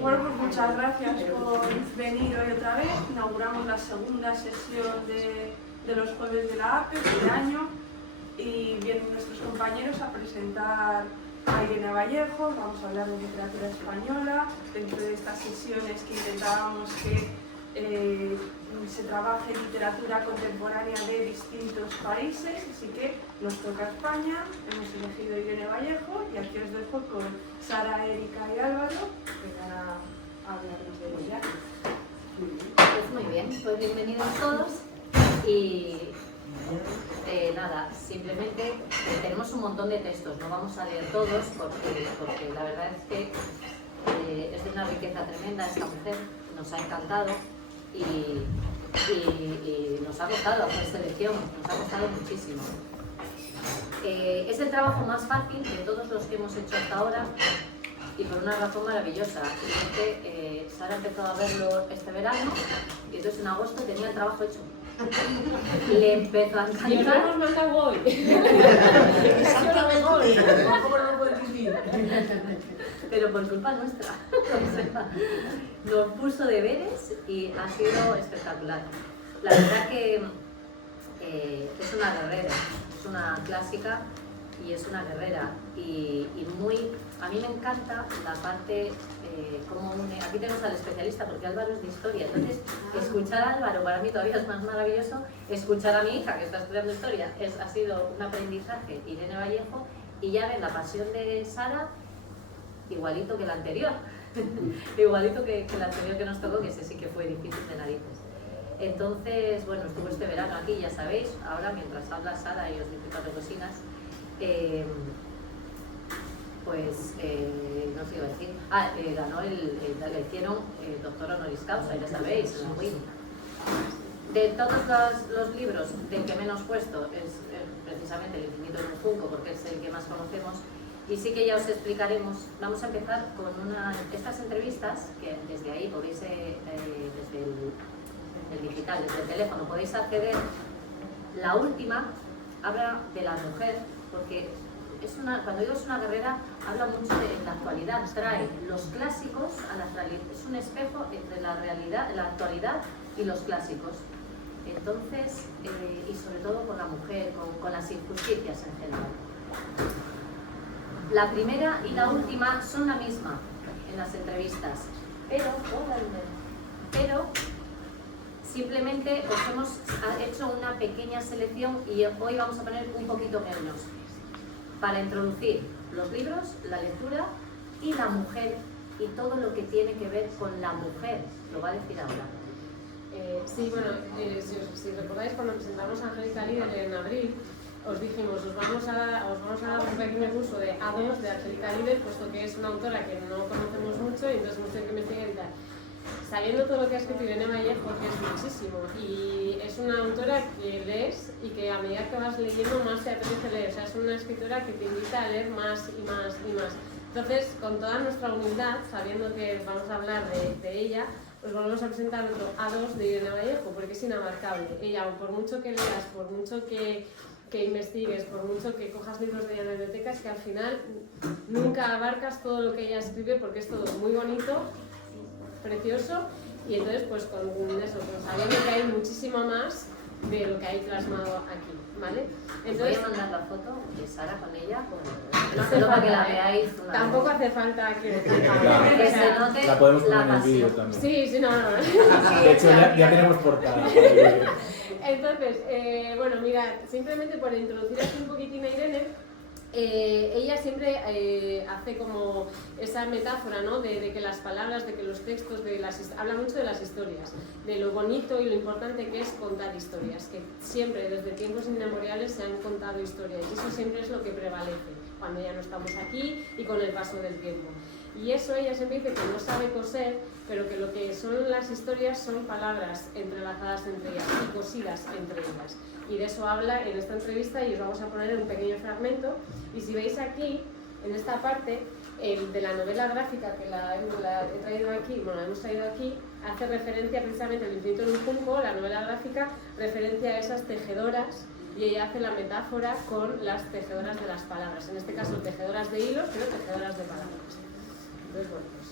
Bueno, pues muchas gracias por venir hoy otra vez. Inauguramos la segunda sesión de los jueves de la APE este año y vienen nuestros compañeros a presentar a Irene Vallejo. Vamos a hablar de literatura española dentro de estas sesiones que intentábamos que se trabaje literatura contemporánea de distintos países, así que nos toca España. Hemos elegido a Irene Vallejo y aquí os dejo con Sara, Erika y Álvaro, que van a hablarnos de ella. Pues muy bien, pues bienvenidos todos y nada, simplemente tenemos un montón de textos, no vamos a leer todos porque la verdad es que es de una riqueza tremenda esta mujer, nos ha encantado y nos ha costado hacer selección, nos ha costado muchísimo. Es el trabajo más fácil de todos los que hemos hecho hasta ahora y por una razón maravillosa, y es que Sara empezó a verlo este verano y entonces en agosto tenía el trabajo hecho. Le empezó a encantar. Y nos hemos mandado hoy. Exactamente hoy. ¿Cómo no lo puedes decir? Pero por culpa nuestra. O sea, nos puso deberes y ha sido espectacular. La verdad que es una guerrera, es una clásica y es una guerrera. Y a mí me encanta la parte, cómo une. Aquí tenemos al especialista porque Álvaro es de historia. Entonces, escuchar a Álvaro para mí todavía es más maravilloso. Escuchar a mi hija que está estudiando historia ha sido un aprendizaje. Irene Vallejo, y ya ven la pasión de Sara. Igualito que la anterior, igualito que la anterior que nos tocó, que ese sí que fue difícil de narices. Entonces, bueno, estuvo este verano aquí, ya sabéis, ahora mientras habla Sara y os dice cuatro cocinas, no sé qué iba a decir, ganó le hicieron doctor honoris causa, ya sabéis, en la UIN. De todos los libros, del que menos puesto es precisamente El infinito en un junco, porque es el que más conocemos. Y sí que ya os explicaremos, vamos a empezar con estas entrevistas, que desde ahí podéis, desde el digital, desde el teléfono, podéis acceder. La última habla de la mujer, porque cuando digo es una guerrera, habla mucho de la actualidad, trae los clásicos a la realidad, es un espejo entre la realidad, la actualidad y los clásicos. Entonces, y sobre todo con la mujer, con las injusticias en general. La primera y la última son la misma en las entrevistas, pero simplemente os hemos hecho una pequeña selección y hoy vamos a poner un poquito menos para introducir los libros, la lectura y la mujer y todo lo que tiene que ver con la mujer. Lo va a decir ahora. Sí, bueno, si recordáis cuando presentamos a Angélica Líder en abril, os dijimos, os vamos a dar un pequeño curso de A2 de Angélica Líder, puesto que es una autora que no conocemos mucho y entonces hemos tenido que investigar y tal. Sabiendo todo lo que ha escrito Irene Vallejo, que es muchísimo, y es una autora que lees y que a medida que vas leyendo más te apetece leer, o sea, es una escritora que te invita a leer más y más y más. Entonces, con toda nuestra humildad, sabiendo que vamos a hablar de ella, os volvemos a presentar otro A2 de Irene Vallejo, porque es inabarcable. Ella, por mucho que leas, por mucho que investigues, por mucho que cojas libros de ella en la biblioteca, es que al final nunca abarcas todo lo que ella escribe, porque es todo muy bonito, precioso, y entonces pues con eso, pues sabiendo que hay muchísimo más de lo que hay plasmado aquí, ¿vale? Entonces, voy a mandar la foto de Sara con ella, solo para que la veáis. Tampoco hace falta que se note la podemos poner la en el vídeo pasión. también. Sí, no. De hecho, ya tenemos portada. Entonces, bueno, mira, simplemente por introducir así un poquitín a Irene, ella siempre hace como esa metáfora, ¿no? De que las palabras, de que los textos, habla mucho de las historias, de lo bonito y lo importante que es contar historias, que siempre, desde tiempos inmemoriales, se han contado historias, y eso siempre es lo que prevalece cuando ya no estamos aquí y con el paso del tiempo. Y eso ella siempre dice que no sabe coser, pero que lo que son las historias son palabras entrelazadas entre ellas y cosidas entre ellas. Y de eso habla en esta entrevista y os vamos a poner un pequeño fragmento. Y si veis aquí, en esta parte, de la novela gráfica que la he traído aquí, bueno, la hemos traído aquí, hace referencia precisamente al infinito en un junco, la novela gráfica, referencia a esas tejedoras, y ella hace la metáfora con las tejedoras de las palabras. En este caso, tejedoras de hilos, pero tejedoras de palabras. Entonces, bueno, pues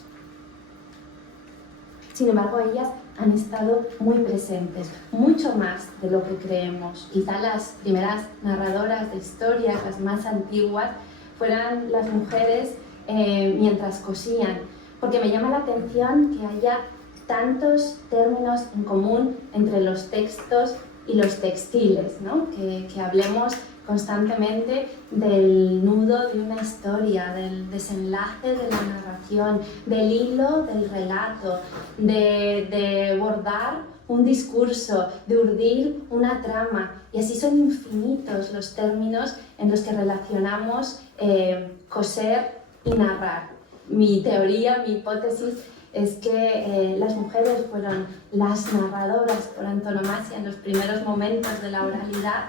Sin embargo, ellas han estado muy presentes, mucho más de lo que creemos. Quizá las primeras narradoras de historias, las más antiguas, fueran las mujeres mientras cosían, porque me llama la atención que haya tantos términos en común entre los textos y los textiles, ¿no? Que hablemos constantemente del nudo de una historia, del desenlace de la narración, del hilo del relato, de bordar un discurso, de urdir una trama, y así son infinitos los términos en los que relacionamos coser y narrar. Mi teoría, mi hipótesis es que las mujeres fueron las narradoras por antonomasia en los primeros momentos de la oralidad,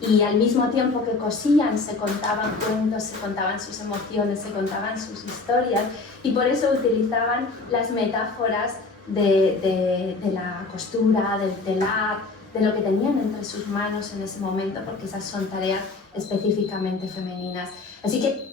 y al mismo tiempo que cosían se contaban cuentos, se contaban sus emociones, se contaban sus historias, y por eso utilizaban las metáforas de la costura, del telar, de lo que tenían entre sus manos en ese momento, porque esas son tareas específicamente femeninas. Así que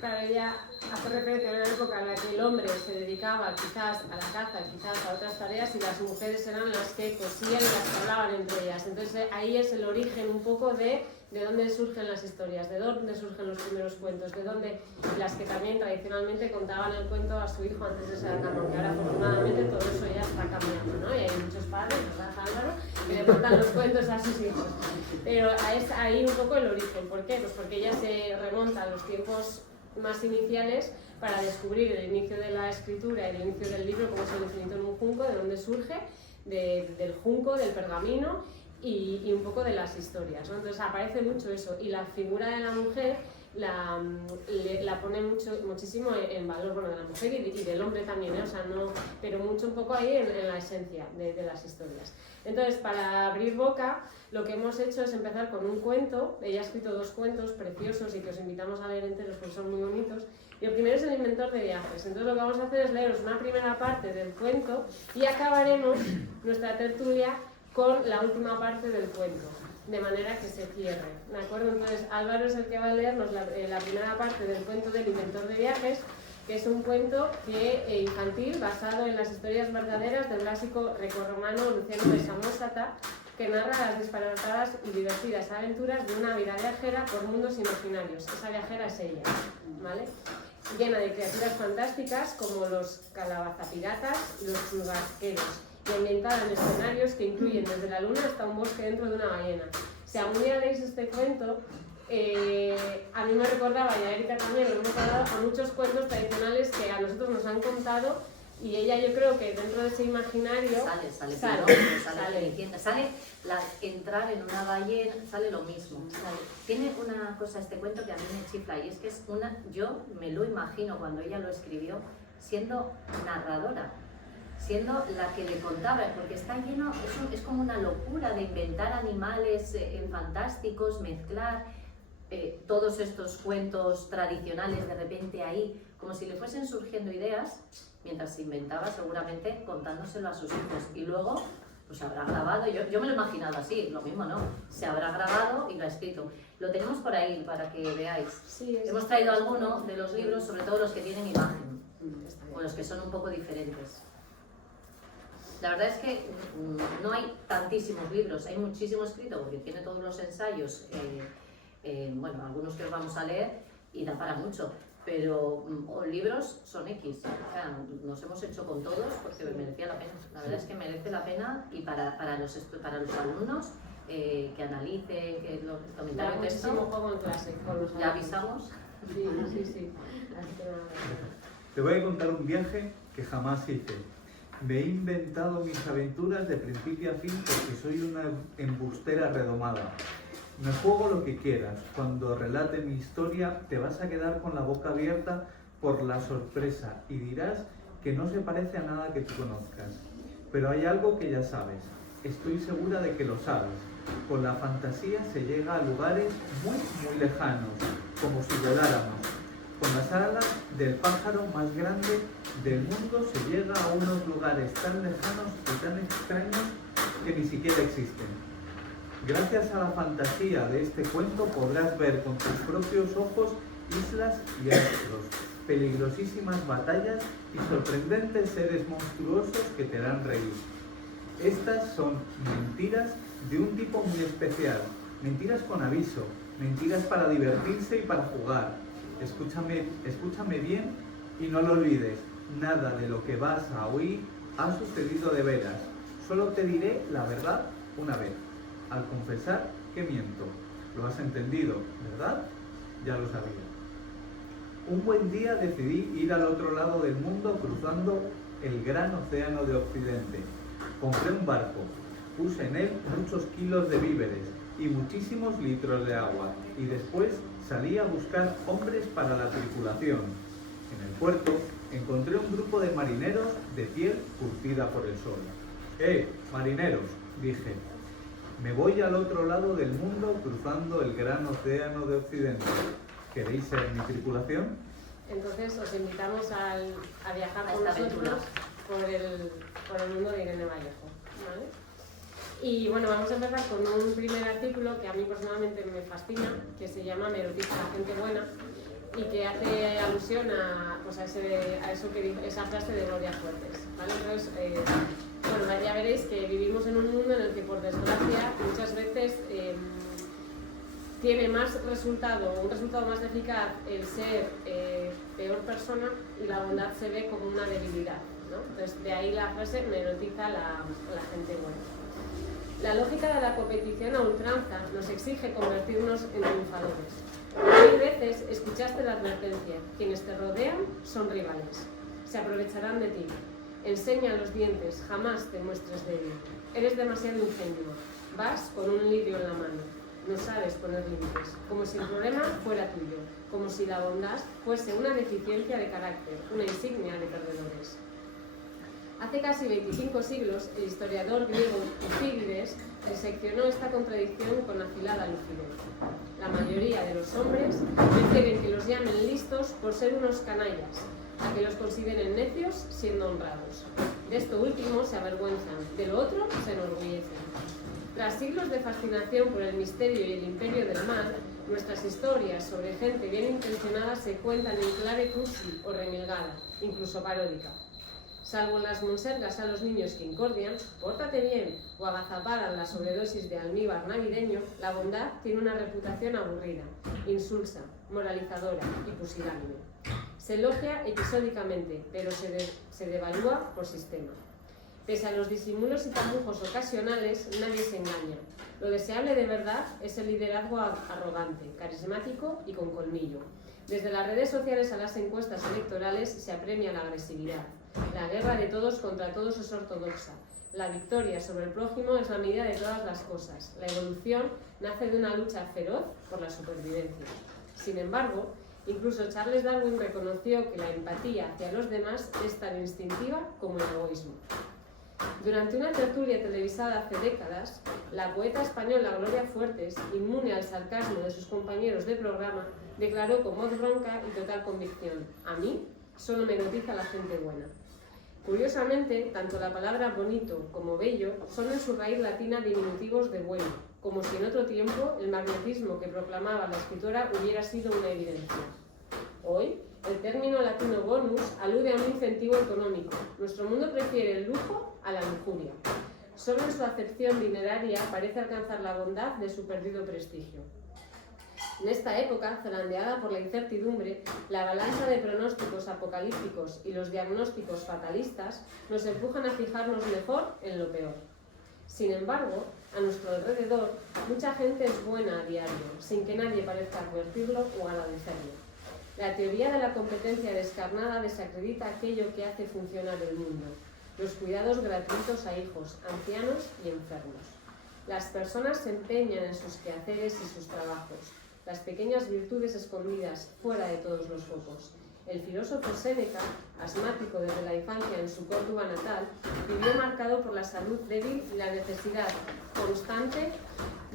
claro, ella hace referencia a una época en la que el hombre se dedicaba quizás a la caza, quizás a otras tareas, y las mujeres eran las que cosían y las que hablaban entre ellas. Entonces ahí es el origen un poco de dónde surgen las historias, de dónde surgen los primeros cuentos, de dónde las que también tradicionalmente contaban el cuento a su hijo antes de ser a cama, que ahora afortunadamente todo eso ya está cambiando, ¿no? Y hay muchos padres, ¿verdad, Álvaro?, que le cuentan los cuentos a sus hijos. Pero es ahí un poco el origen. ¿Por qué? Pues porque ella se remonta a los tiempos más iniciales para descubrir el inicio de la escritura y el inicio del libro, como es el infinito en un junco, de dónde surge, del junco, del pergamino y un poco de las historias, ¿no? Entonces aparece mucho eso, y la figura de la mujer la pone muchísimo en valor, bueno, de la mujer y del hombre también, ¿eh? O sea, no, pero mucho un poco ahí en la esencia de las historias. Entonces, para abrir boca, lo que hemos hecho es empezar con un cuento. Ella ha escrito 2 cuentos preciosos y que os invitamos a leer enteros porque son muy bonitos. Y el primero es El inventor de viajes. Entonces lo que vamos a hacer es leeros una primera parte del cuento y acabaremos nuestra tertulia con la última parte del cuento, de manera que se cierre, ¿de acuerdo? Entonces Álvaro es el que va a leernos la primera parte del cuento del inventor de viajes, que es un cuento infantil basado en las historias verdaderas del clásico grecorromano Luciano de Samosata, que narra las disparatadas y divertidas aventuras de una vida viajera por mundos imaginarios. Esa viajera es ella, ¿vale? Llena de criaturas fantásticas como los calabazapiratas y los churrasqueros, y ambientada en escenarios que incluyen desde la luna hasta un bosque dentro de una ballena. Si algún día leéis este cuento, a mí me recordaba, y a Erika también, lo hemos hablado, a muchos cuentos tradicionales que a nosotros nos han contado, y ella, yo creo que dentro de ese imaginario sale entrar en una ballena, sale lo mismo. Tiene una cosa este cuento que a mí me chifla, y es que yo me lo imagino cuando ella lo escribió siendo narradora, siendo la que le contaba, porque está lleno, es como una locura de inventar animales fantásticos, mezclar todos estos cuentos tradicionales de repente ahí, como si le fuesen surgiendo ideas, mientras se inventaba, seguramente contándoselo a sus hijos, y luego pues habrá grabado, yo me lo he imaginado así, lo mismo no, se habrá grabado y lo ha escrito. Lo tenemos por ahí para que veáis. Sí, hemos traído alguno de los libros, sobre todo los que tienen imagen, o los que son un poco diferentes. La verdad es que no hay tantísimos libros, hay muchísimo escrito porque tiene todos los ensayos, bueno, algunos que os vamos a leer y da para mucho, pero libros son X, o sea, nos hemos hecho con todos porque merecía la pena. La verdad es que merece la pena, y para los alumnos que analicen, que los comentarios de esto, juego en clase, con los ya avisamos. Sí. Te voy a contar un viaje que jamás hice. Me he inventado mis aventuras de principio a fin porque soy una embustera redomada. Me juego lo que quieras. Cuando relate mi historia te vas a quedar con la boca abierta por la sorpresa y dirás que no se parece a nada que tú conozcas. Pero hay algo que ya sabes. Estoy segura de que lo sabes. Con la fantasía se llega a lugares muy lejanos, como si voláramos. Con las alas del pájaro más grande del mundo se llega a unos lugares tan lejanos y tan extraños que ni siquiera existen. Gracias a la fantasía de este cuento podrás ver con tus propios ojos islas y astros, peligrosísimas batallas y sorprendentes seres monstruosos que te harán reír. Estas son mentiras de un tipo muy especial, mentiras con aviso, mentiras para divertirse y para jugar. Escúchame bien y no lo olvides, nada de lo que vas a oír ha sucedido de veras. Solo te diré la verdad una vez, al confesar que miento. Lo has entendido, ¿verdad? Ya lo sabía. Un buen día decidí ir al otro lado del mundo cruzando el gran océano de Occidente. Compré un barco, puse en él muchos kilos de víveres y muchísimos litros de agua y después salí a buscar hombres para la tripulación. En el puerto encontré un grupo de marineros de piel curtida por el sol. Marineros, dije, me voy al otro lado del mundo cruzando el gran océano de Occidente. ¿Queréis ser mi tripulación? Entonces os invitamos a viajar con esta nosotros por el mundo de Irene Vallejo, ¿vale? Y bueno, vamos a empezar con un primer artículo que a mí personalmente me fascina, que se llama Me erotiza la gente buena, y que hace alusión a eso que dice, esa frase de Gloria Fuertes, ¿vale? Entonces, bueno, ya veréis que vivimos en un mundo en el que, por desgracia, muchas veces tiene un resultado más eficaz el ser peor persona, y la bondad se ve como una debilidad, ¿no? Entonces, de ahí la frase me erotiza la gente buena. La lógica de la competición a ultranza nos exige convertirnos en triunfadores. 1000 veces escuchaste la advertencia: quienes te rodean son rivales, se aprovecharán de ti. Enseña los dientes, jamás te muestres débil. Eres demasiado ingenuo, vas con un lirio en la mano, no sabes poner límites, como si el problema fuera tuyo, como si la bondad fuese una deficiencia de carácter, una insignia de perdedores. Hace casi 25 siglos, el historiador griego Tucídides diseccionó esta contradicción con afilada lucidez. La mayoría de los hombres prefieren que los llamen listos por ser unos canallas, a que los consideren necios siendo honrados. De esto último se avergüenzan, de lo otro se enorgullecen. Tras siglos de fascinación por el misterio y el imperio del mal, nuestras historias sobre gente bien intencionada se cuentan en clave cursi o remilgada, incluso paródica. Salvo las monsergas a los niños que incordian, pórtate bien o agazaparan la sobredosis de almíbar navideño, la bondad tiene una reputación aburrida, insulsa, moralizadora y pusilánime. Se elogia episódicamente, pero se devalúa por sistema. Pese a los disimulos y tapujos ocasionales, nadie se engaña. Lo deseable de verdad es el liderazgo arrogante, carismático y con colmillo. Desde las redes sociales a las encuestas electorales se apremia la agresividad. La guerra de todos contra todos es ortodoxa. La victoria sobre el prójimo es la medida de todas las cosas. La evolución nace de una lucha feroz por la supervivencia. Sin embargo, incluso Charles Darwin reconoció que la empatía hacia los demás es tan instintiva como el egoísmo. Durante una tertulia televisada hace décadas, la poeta española Gloria Fuertes, inmune al sarcasmo de sus compañeros de programa, declaró con voz bronca y total convicción: a mí solo me erotiza la gente buena. Curiosamente, tanto la palabra bonito como bello son en su raíz latina diminutivos de bueno, como si en otro tiempo el magnetismo que proclamaba la escritora hubiera sido una evidencia. Hoy, el término latino bonus alude a un incentivo económico. Nuestro mundo prefiere el lujo a la lujuria. Solo en su acepción dineraria parece alcanzar la bondad de su perdido prestigio. En esta época, zarandeada por la incertidumbre, la avalancha de pronósticos apocalípticos y los diagnósticos fatalistas nos empujan a fijarnos mejor en lo peor. Sin embargo, a nuestro alrededor, mucha gente es buena a diario, sin que nadie parezca advertirlo o agradecerlo. La teoría de la competencia descarnada desacredita aquello que hace funcionar el mundo: los cuidados gratuitos a hijos, ancianos y enfermos. Las personas se empeñan en sus quehaceres y sus trabajos, las pequeñas virtudes escondidas fuera de todos los focos. El filósofo Séneca, asmático desde la infancia en su Córdoba natal, vivió marcado por la salud débil y la necesidad constante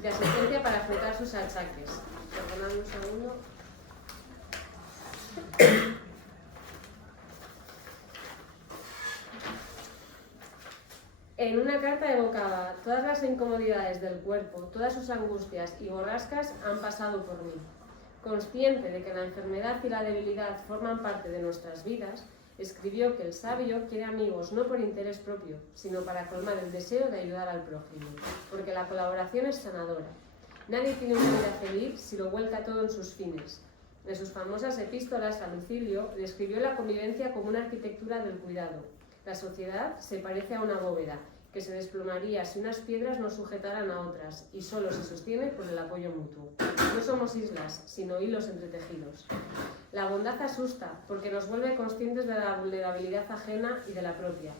de asistencia para afrontar sus achaques. Perdonadme un segundo. En una carta evocaba: todas las incomodidades del cuerpo, todas sus angustias y borrascas han pasado por mí. consciente de que la enfermedad y la debilidad forman parte de nuestras vidas, escribió que el sabio quiere amigos no por interés propio, sino para colmar el deseo de ayudar al prójimo, porque la colaboración es sanadora. Nadie tiene una vida feliz si lo vuelca todo en sus fines. En sus famosas epístolas a Lucilio describió la convivencia como una arquitectura del cuidado. La sociedad se parece a una bóveda que se desplomaría si unas piedras no sujetaran a otras y solo se sostiene por el apoyo mutuo. No somos islas, sino hilos entretejidos. La bondad asusta porque nos vuelve conscientes de la vulnerabilidad ajena y de la propia.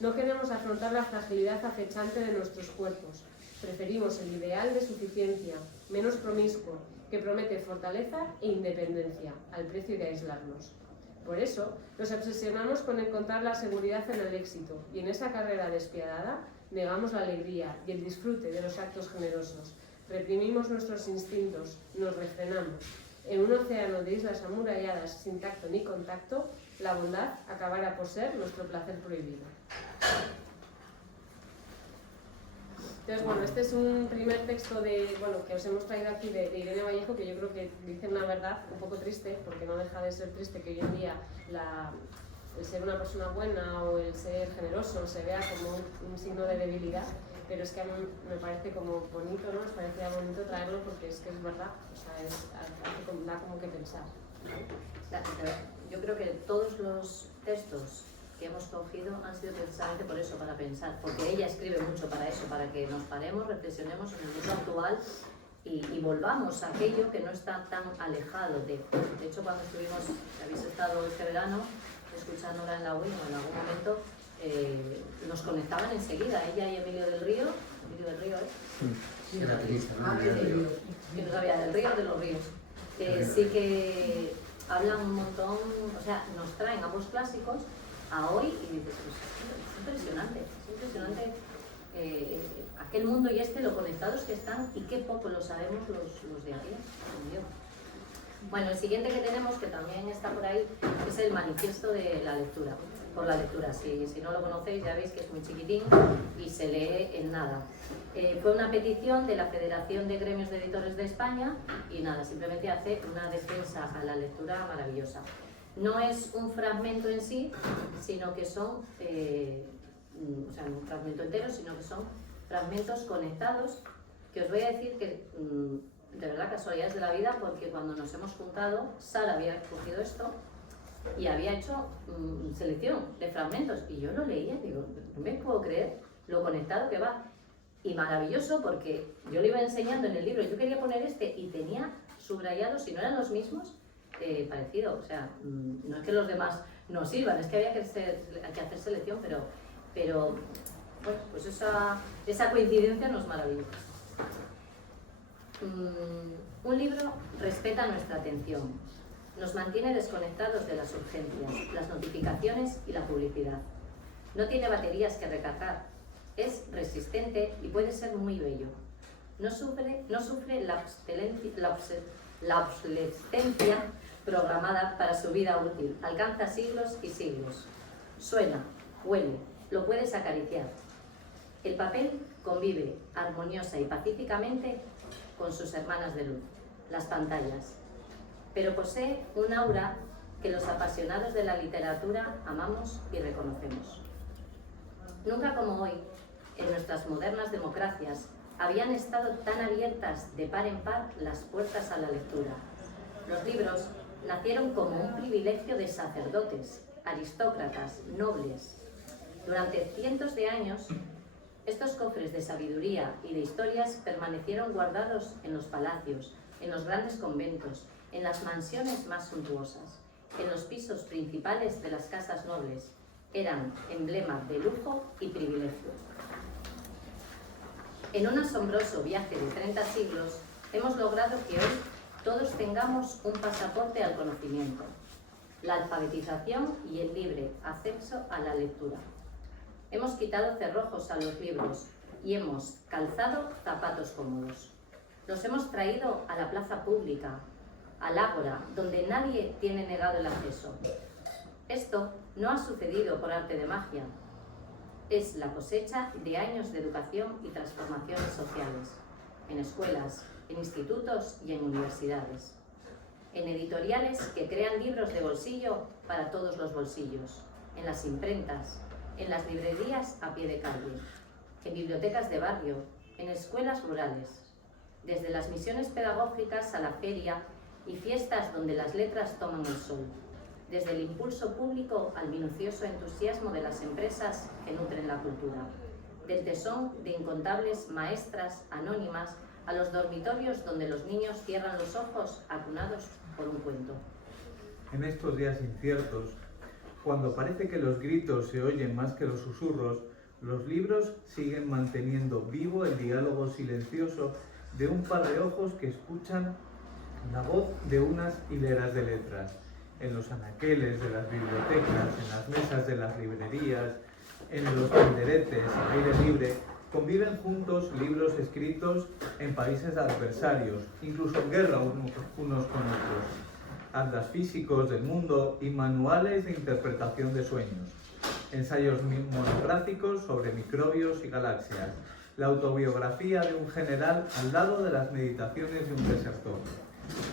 No queremos afrontar la fragilidad acechante de nuestros cuerpos. Preferimos el ideal de suficiencia, menos promiscuo, que promete fortaleza e independencia, al precio de aislarnos. Por eso, nos obsesionamos con encontrar la seguridad en el éxito, y en esa carrera despiadada negamos la alegría y el disfrute de los actos generosos. Reprimimos nuestros instintos, nos refrenamos. En un océano de islas amuralladas sin tacto ni contacto, la bondad acabará por ser nuestro placer prohibido. Entonces, bueno, este es un primer texto que os hemos traído aquí de Irene Vallejo, que yo creo que dice una verdad un poco triste, porque no deja de ser triste que hoy en día el ser una persona buena o el ser generoso se vea como un signo de debilidad, pero es que a mí me parece como bonito, ¿no? Nos parecía bonito traerlo porque es que es verdad, o sea, da como que pensar, ¿no? Yo creo que todos los textos que hemos cogido han sido precisamente por eso, para pensar, porque ella escribe mucho para eso, para que nos paremos, reflexionemos en el mundo actual y volvamos a aquello que no está tan alejado de hecho, cuando estuvimos, habéis estado este verano escuchándola en la web, en algún momento nos conectaban enseguida, ella y Emilio del Río, Sí, la Teresa, ¿no? que no sabía del río, de los ríos, sí que hablan un montón, o sea, nos traen ambos clásicos a hoy y dices, pues es impresionante aquel mundo y lo conectados que están y qué poco lo sabemos los de arriba, como yo. Bueno, el siguiente que tenemos, que también está por ahí, es el manifiesto de la lectura, por la lectura. Si no lo conocéis, ya veis que es muy chiquitín y se lee en nada. Fue una petición de la Federación de Gremios de Editores de España y nada, simplemente hace una defensa a la lectura maravillosa. No es un fragmento en sí, sino que son, o sea, un fragmento entero, sino que son fragmentos conectados, que os voy a decir que, de verdad, casualidades de la vida, porque cuando nos hemos juntado, Sara había cogido esto y había hecho selección de fragmentos, y yo lo leía y digo, no me puedo creer lo conectado que va. Y maravilloso, porque yo le iba enseñando en el libro, yo quería poner y tenía subrayados, si no eran los mismos, parecido, o sea, no es que los demás no sirvan, es que había que hacer selección, pero bueno, pues esa coincidencia nos maravilla. Un libro respeta nuestra atención, nos mantiene desconectados de las urgencias, las notificaciones y la publicidad. No tiene baterías que recargar, es resistente y puede ser muy bello. No sufre la obsolescencia programada para su vida útil. Alcanza siglos y siglos. Suena, huele, lo puedes acariciar. El papel convive armoniosa y pacíficamente con sus hermanas de luz, las pantallas, pero posee un aura que los apasionados de la literatura amamos y reconocemos. Nunca como hoy, en nuestras modernas democracias, habían estado tan abiertas de par en par las puertas a la lectura. Los libros nacieron como un privilegio de sacerdotes, aristócratas, nobles. Durante cientos de años, estos cofres de sabiduría y de historias permanecieron guardados en los palacios, en los grandes conventos, en las mansiones más suntuosas, en los pisos principales de las casas nobles. Eran emblema de lujo y privilegio. En un asombroso viaje de 30 siglos, hemos logrado que hoy todos tengamos un pasaporte al conocimiento, la alfabetización y el libre acceso a la lectura. Hemos quitado cerrojos a los libros y hemos calzado zapatos cómodos. Los hemos traído a la plaza pública, al ágora, donde nadie tiene negado el acceso. Esto no ha sucedido por arte de magia. Es la cosecha de años de educación y transformaciones sociales, en escuelas, en institutos y en universidades. en editoriales que crean libros de bolsillo para todos los bolsillos, en las imprentas, en las librerías a pie de calle, en bibliotecas de barrio, en escuelas rurales, desde las misiones pedagógicas a la feria y fiestas donde las letras toman el sol, desde el impulso público al minucioso entusiasmo de las empresas que nutren la cultura, del tesón de incontables maestras anónimas a los dormitorios donde los niños cierran los ojos acunados por un cuento. En estos días inciertos, cuando parece que los gritos se oyen más que los susurros, los libros siguen manteniendo vivo el diálogo silencioso de un par de ojos que escuchan la voz de unas hileras de letras. En los anaqueles de las bibliotecas, en las mesas de las librerías, en los tenderetes al aire libre, conviven juntos libros escritos en países adversarios, incluso en guerra unos con otros, atlas físicos del mundo y manuales de interpretación de sueños, ensayos monográficos sobre microbios y galaxias, la autobiografía de un general al lado de las meditaciones de un desertor,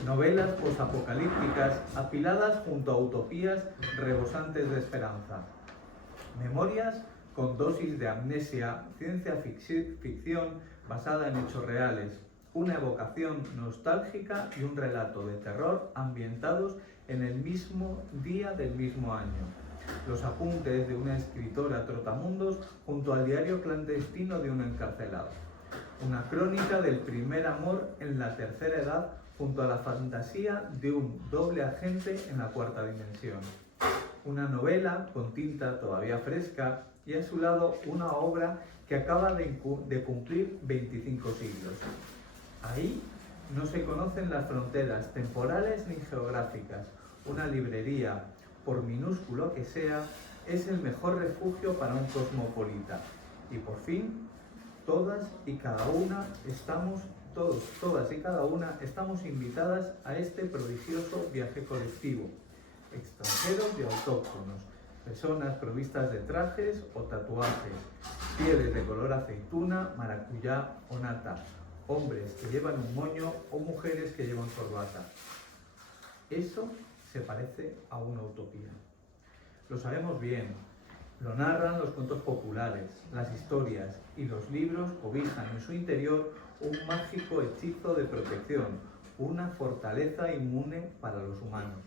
novelas posapocalípticas apiladas junto a utopías rebosantes de esperanza, memorias con dosis de amnesia, ciencia ficción basada en hechos reales, una evocación nostálgica y un relato de terror ambientados en el mismo día del mismo año. Los apuntes de una escritora trotamundos junto al diario clandestino de un encarcelado. Una crónica del primer amor en la tercera edad junto a la fantasía de un doble agente en la cuarta dimensión. Una novela con tinta todavía fresca y a su lado una obra que acaba de cumplir 25 siglos. Ahí no se conocen las fronteras temporales ni geográficas. Una librería, por minúsculo que sea, es el mejor refugio para un cosmopolita. Y por fin, todas y cada una estamos invitadas a este prodigioso viaje colectivo. Extranjeros y autóctonos, personas provistas de trajes o tatuajes, pieles de color aceituna, maracuyá o nata, hombres que llevan un moño o mujeres que llevan corbata. Eso se parece a una utopía. Lo sabemos bien, lo narran los cuentos populares, las historias y los libros cobijan en su interior un mágico hechizo de protección, una fortaleza inmune para los humanos.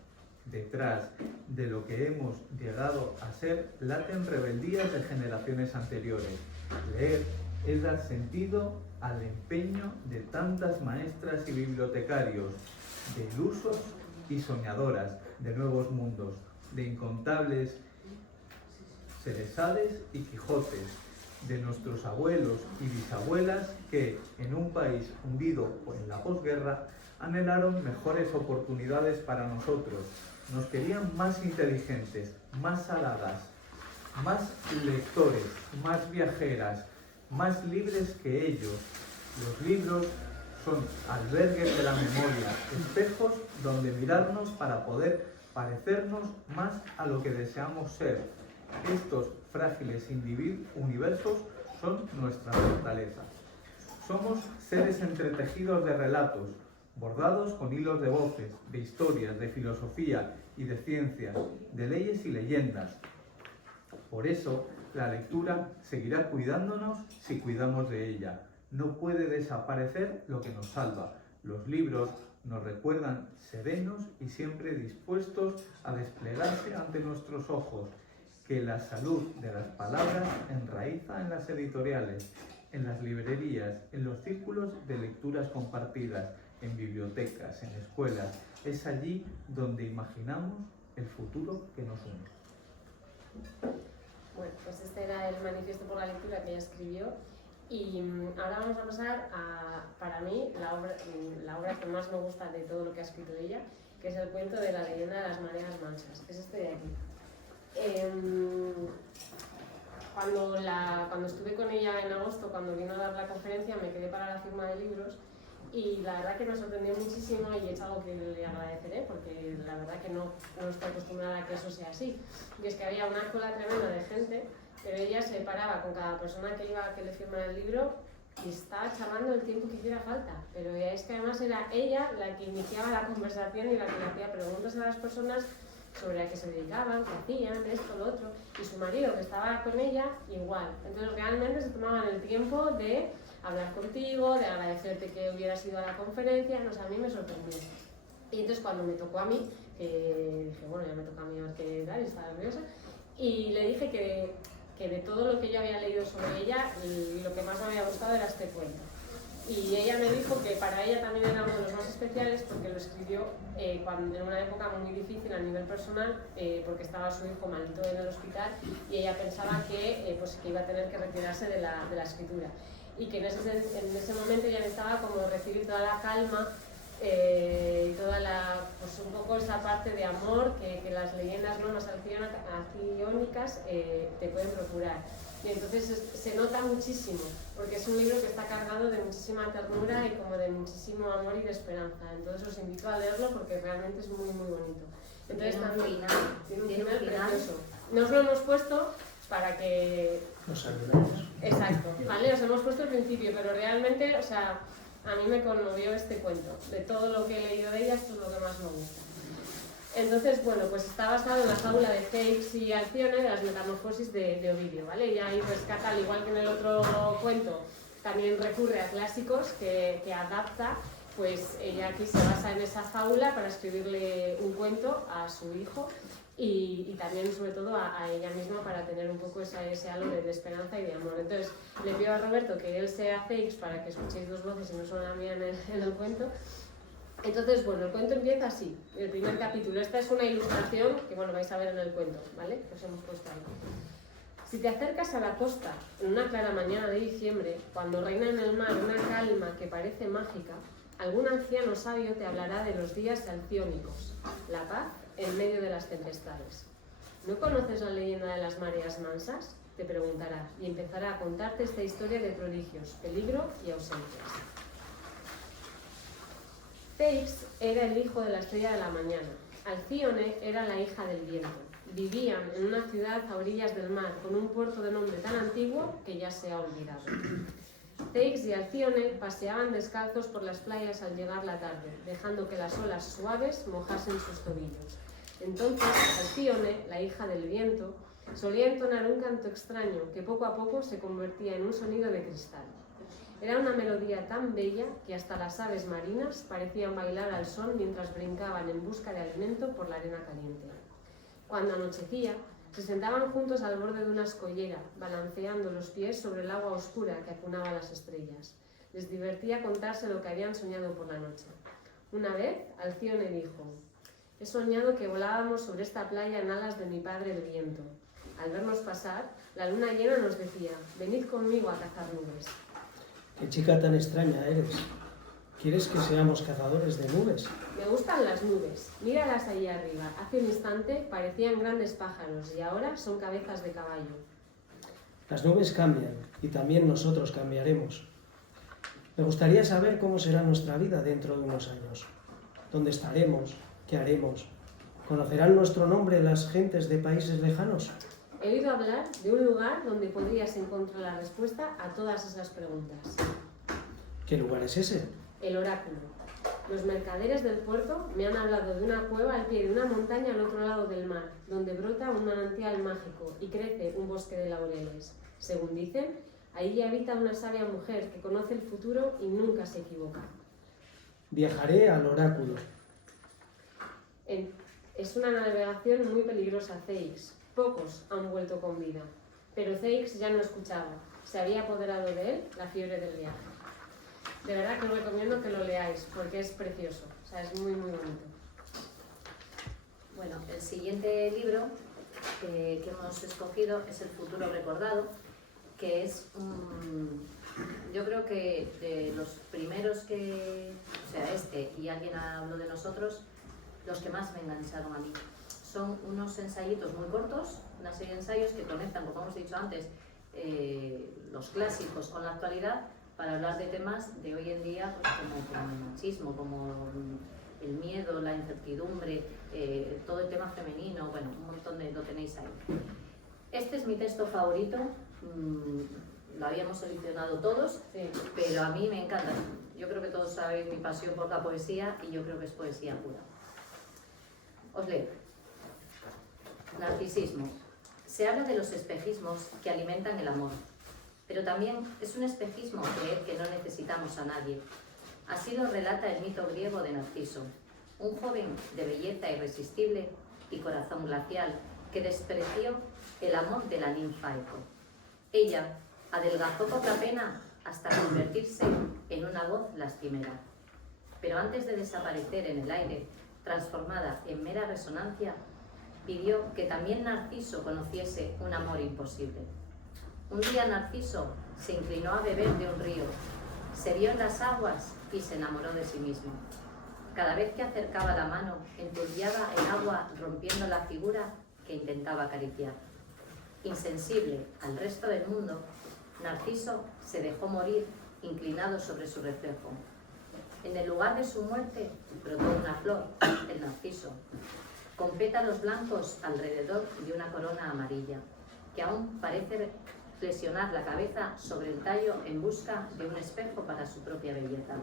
Detrás de lo que hemos llegado a ser laten rebeldías de generaciones anteriores. Leer es dar sentido al empeño de tantas maestras y bibliotecarios, de ilusos y soñadoras de nuevos mundos, de incontables Cerezades y Quijotes, de nuestros abuelos y bisabuelas que, en un país hundido en la posguerra, anhelaron mejores oportunidades para nosotros. Nos querían más inteligentes, más saladas, más lectores, más viajeras, más libres que ellos. Los libros son albergues de la memoria, espejos donde mirarnos para poder parecernos más a lo que deseamos ser. Estos frágiles universos son nuestra fortaleza. Somos seres entretejidos de relatos, bordados con hilos de voces, de historias, de filosofía y de ciencias, de leyes y leyendas. Por eso, la lectura seguirá cuidándonos si cuidamos de ella. No puede desaparecer lo que nos salva. Los libros nos recuerdan serenos y siempre dispuestos a desplegarse ante nuestros ojos, que la salud de las palabras enraiza en las editoriales, en las librerías, en los círculos de lecturas compartidas, en bibliotecas, en escuelas. Es allí donde imaginamos el futuro que nos une. Bueno, pues este era el manifiesto por la lectura que ella escribió y ahora vamos a pasar a, para mí, la obra que más me gusta de todo lo que ha escrito ella, que es el cuento de la leyenda de las mareas mansas, que es este de aquí. Cuando estuve con ella en agosto, cuando vino a dar la conferencia, me quedé para la firma de libros y la verdad que me sorprendió muchísimo y es algo que le agradeceré porque la verdad que no estoy acostumbrada a que eso sea así. Y es que había una cola tremenda de gente, pero ella se paraba con cada persona que iba a que le firmara el libro y estaba charlando el tiempo que hiciera falta, pero ya es que además era ella la que iniciaba la conversación y la que le hacía preguntas a las personas sobre a qué se dedicaban, qué hacían, esto, lo otro, y su marido que estaba con ella igual. Entonces realmente se tomaban el tiempo de hablar contigo, de agradecerte que hubieras ido a la conferencia, no sé, a mí me sorprendió. Y entonces cuando me tocó a mí, dije, bueno, ya me toca a mí a ver qué tal, y estaba nerviosa, y le dije que de todo lo que yo había leído sobre ella, lo que más me había gustado era este cuento. Y ella me dijo que para ella también era uno de los más especiales porque lo escribió en una época muy difícil a nivel personal, porque estaba su hijo malito en el hospital y ella pensaba que iba a tener que retirarse de la escritura. Y que en ese momento ella necesitaba como recibir toda la calma y toda pues un poco esa parte de amor que las leyendas no más alciónicas te pueden procurar. Y entonces se nota muchísimo, porque es un libro que está cargado de muchísima ternura y como de muchísimo amor y de esperanza. Entonces os invito a leerlo porque realmente es muy muy bonito. Entonces tiene un final precioso. No os lo hemos puesto para que nos ayudemos. Exacto, vale, os hemos puesto al principio, pero realmente, o sea, a mí me conmovió este cuento. De todo lo que he leído de ella, esto es lo que más me gusta. Entonces, bueno, pues está basado en la fábula de Ceyx y Alcione de las metamorfosis de Ovidio, ¿vale? Y ahí rescata, al igual que en el otro cuento, también recurre a clásicos que adapta, pues ella aquí se basa en esa fábula para escribirle un cuento a su hijo y también, sobre todo, a ella misma para tener un poco ese halo de esperanza y de amor. Entonces, le pido a Roberto que él sea Ceyx para que escuchéis dos voces y no solo la mía en el cuento. Entonces, bueno, el cuento empieza así, el primer capítulo. Esta es una ilustración que, bueno, vais a ver en el cuento, ¿vale? Que os hemos puesto ahí. Si te acercas a la costa en una clara mañana de diciembre, cuando reina en el mar una calma que parece mágica, algún anciano sabio te hablará de los días alciónicos, la paz en medio de las tempestades. ¿No conoces la leyenda de las mareas mansas?, te preguntará, y empezará a contarte esta historia de prodigios, peligro y ausencias. Ceyx era el hijo de la estrella de la mañana. Alcione era la hija del viento. Vivían en una ciudad a orillas del mar, con un puerto de nombre tan antiguo que ya se ha olvidado. Ceyx y Alcione paseaban descalzos por las playas al llegar la tarde, dejando que las olas suaves mojasen sus tobillos. Entonces, Alcione, la hija del viento, solía entonar un canto extraño que poco a poco se convertía en un sonido de cristal. Era una melodía tan bella que hasta las aves marinas parecían bailar al son mientras brincaban en busca de alimento por la arena caliente. Cuando anochecía, se sentaban juntos al borde de una escollera, balanceando los pies sobre el agua oscura que acunaba las estrellas. Les divertía contarse lo que habían soñado por la noche. Una vez, Alcione dijo: «He soñado que volábamos sobre esta playa en alas de mi padre el viento. Al vernos pasar, la luna llena nos decía: venid conmigo a cazar nubes». Qué chica tan extraña eres. ¿Quieres que seamos cazadores de nubes? Me gustan las nubes. Míralas allí arriba. Hace un instante parecían grandes pájaros y ahora son cabezas de caballo. Las nubes cambian y también nosotros cambiaremos. Me gustaría saber cómo será nuestra vida dentro de unos años. ¿Dónde estaremos? ¿Qué haremos? ¿Conocerán nuestro nombre las gentes de países lejanos? He oído hablar de un lugar donde podrías encontrar la respuesta a todas esas preguntas. ¿Qué lugar es ese? El oráculo. Los mercaderes del puerto me han hablado de una cueva al pie de una montaña al otro lado del mar, donde brota un manantial mágico y crece un bosque de laureles. Según dicen, allí habita una sabia mujer que conoce el futuro y nunca se equivoca. Viajaré al oráculo. Es una navegación muy peligrosa, Ceyx. Pocos han vuelto con vida. Pero Ceyx ya no escuchaba. Se había apoderado de él la fiebre del viaje. De verdad que os recomiendo que lo leáis, porque es precioso. O sea, es muy, muy bonito. Bueno, el siguiente libro que hemos escogido es El futuro recordado, que es yo creo que de los primeros que, o sea, este y alguien habló de nosotros, los que más me engancharon a mí. Son unos ensayitos muy cortos, una serie de ensayos que conectan, como hemos dicho antes, los clásicos con la actualidad para hablar de temas de hoy en día, pues, como el machismo, como el miedo, la incertidumbre, todo el tema femenino, bueno, un montón de lo tenéis ahí. Este es mi texto favorito, lo habíamos seleccionado todos, Sí. pero a mí me encanta. Yo creo que todos sabéis mi pasión por la poesía y yo creo que es poesía pura. Os leo. Narcisismo. Se habla de los espejismos que alimentan el amor, pero también es un espejismo creer que no necesitamos a nadie. Así lo relata el mito griego de Narciso, un joven de belleza irresistible y corazón glacial que despreció el amor de la ninfa Eco. Ella adelgazó por la pena hasta convertirse en una voz lastimera. Pero antes de desaparecer en el aire, transformada en mera resonancia, pidió que también Narciso conociese un amor imposible. Un día Narciso se inclinó a beber de un río, se vio en las aguas y se enamoró de sí mismo. Cada vez que acercaba la mano, enturbiaba el agua rompiendo la figura que intentaba acariciar. Insensible al resto del mundo, Narciso se dejó morir inclinado sobre su reflejo. En el lugar de su muerte brotó una flor, el narciso, con pétalos blancos alrededor de una corona amarilla, que aún parece flexionar la cabeza sobre el tallo en busca de un espejo para su propia belleza.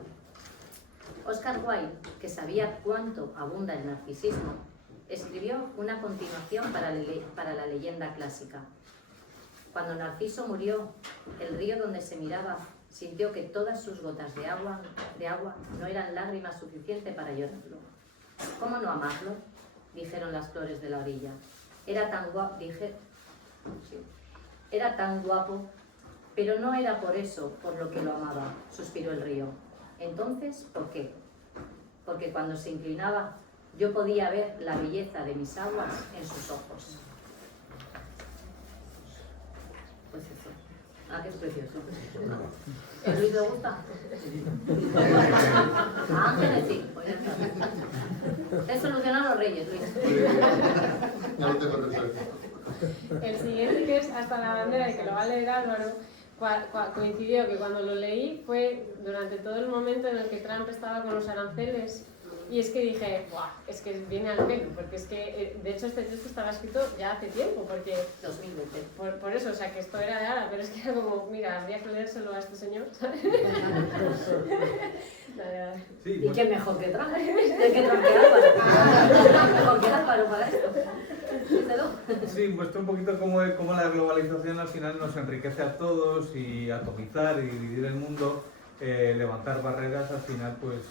Oscar Wilde, que sabía cuánto abunda el narcisismo, escribió una continuación para la leyenda clásica. Cuando Narciso murió, el río donde se miraba sintió que todas sus gotas de agua no eran lágrimas suficientes para llorarlo. ¿Cómo no amarlo?, dijeron las flores de la orilla. Era tan guapo, pero no era por eso por lo que lo amaba, suspiró el río. Entonces, ¿por qué? Porque cuando se inclinaba, yo podía ver la belleza de mis aguas en sus ojos. Pues eso. Ah, que es precioso. ¿A Luis le gusta? A Ángeles sí. Pues ya está. He solucionado los reyes, Luis. No lo tengo resuelto. El siguiente, que es Hasta la bandera, y que lo va a leer Álvaro, coincidió que cuando lo leí fue durante todo el momento en el que Trump estaba con los aranceles. Y es que dije, ¡buah! Es que viene al pelo, porque es que, de hecho, este texto estaba escrito ya hace tiempo, porque... 2020. Por eso, o sea, que esto era de ahora, pero es que era como, mira, habría que leérselo a este señor, ¿sabes? Sí, ¿Y bueno, qué mejor que Trump? Es que Trump que Álvaro. Mejor que Álvaro para esto. Díselo. sí, muestra un poquito cómo la globalización al final nos enriquece a todos y atomizar y dividir el mundo, levantar barreras, al final pues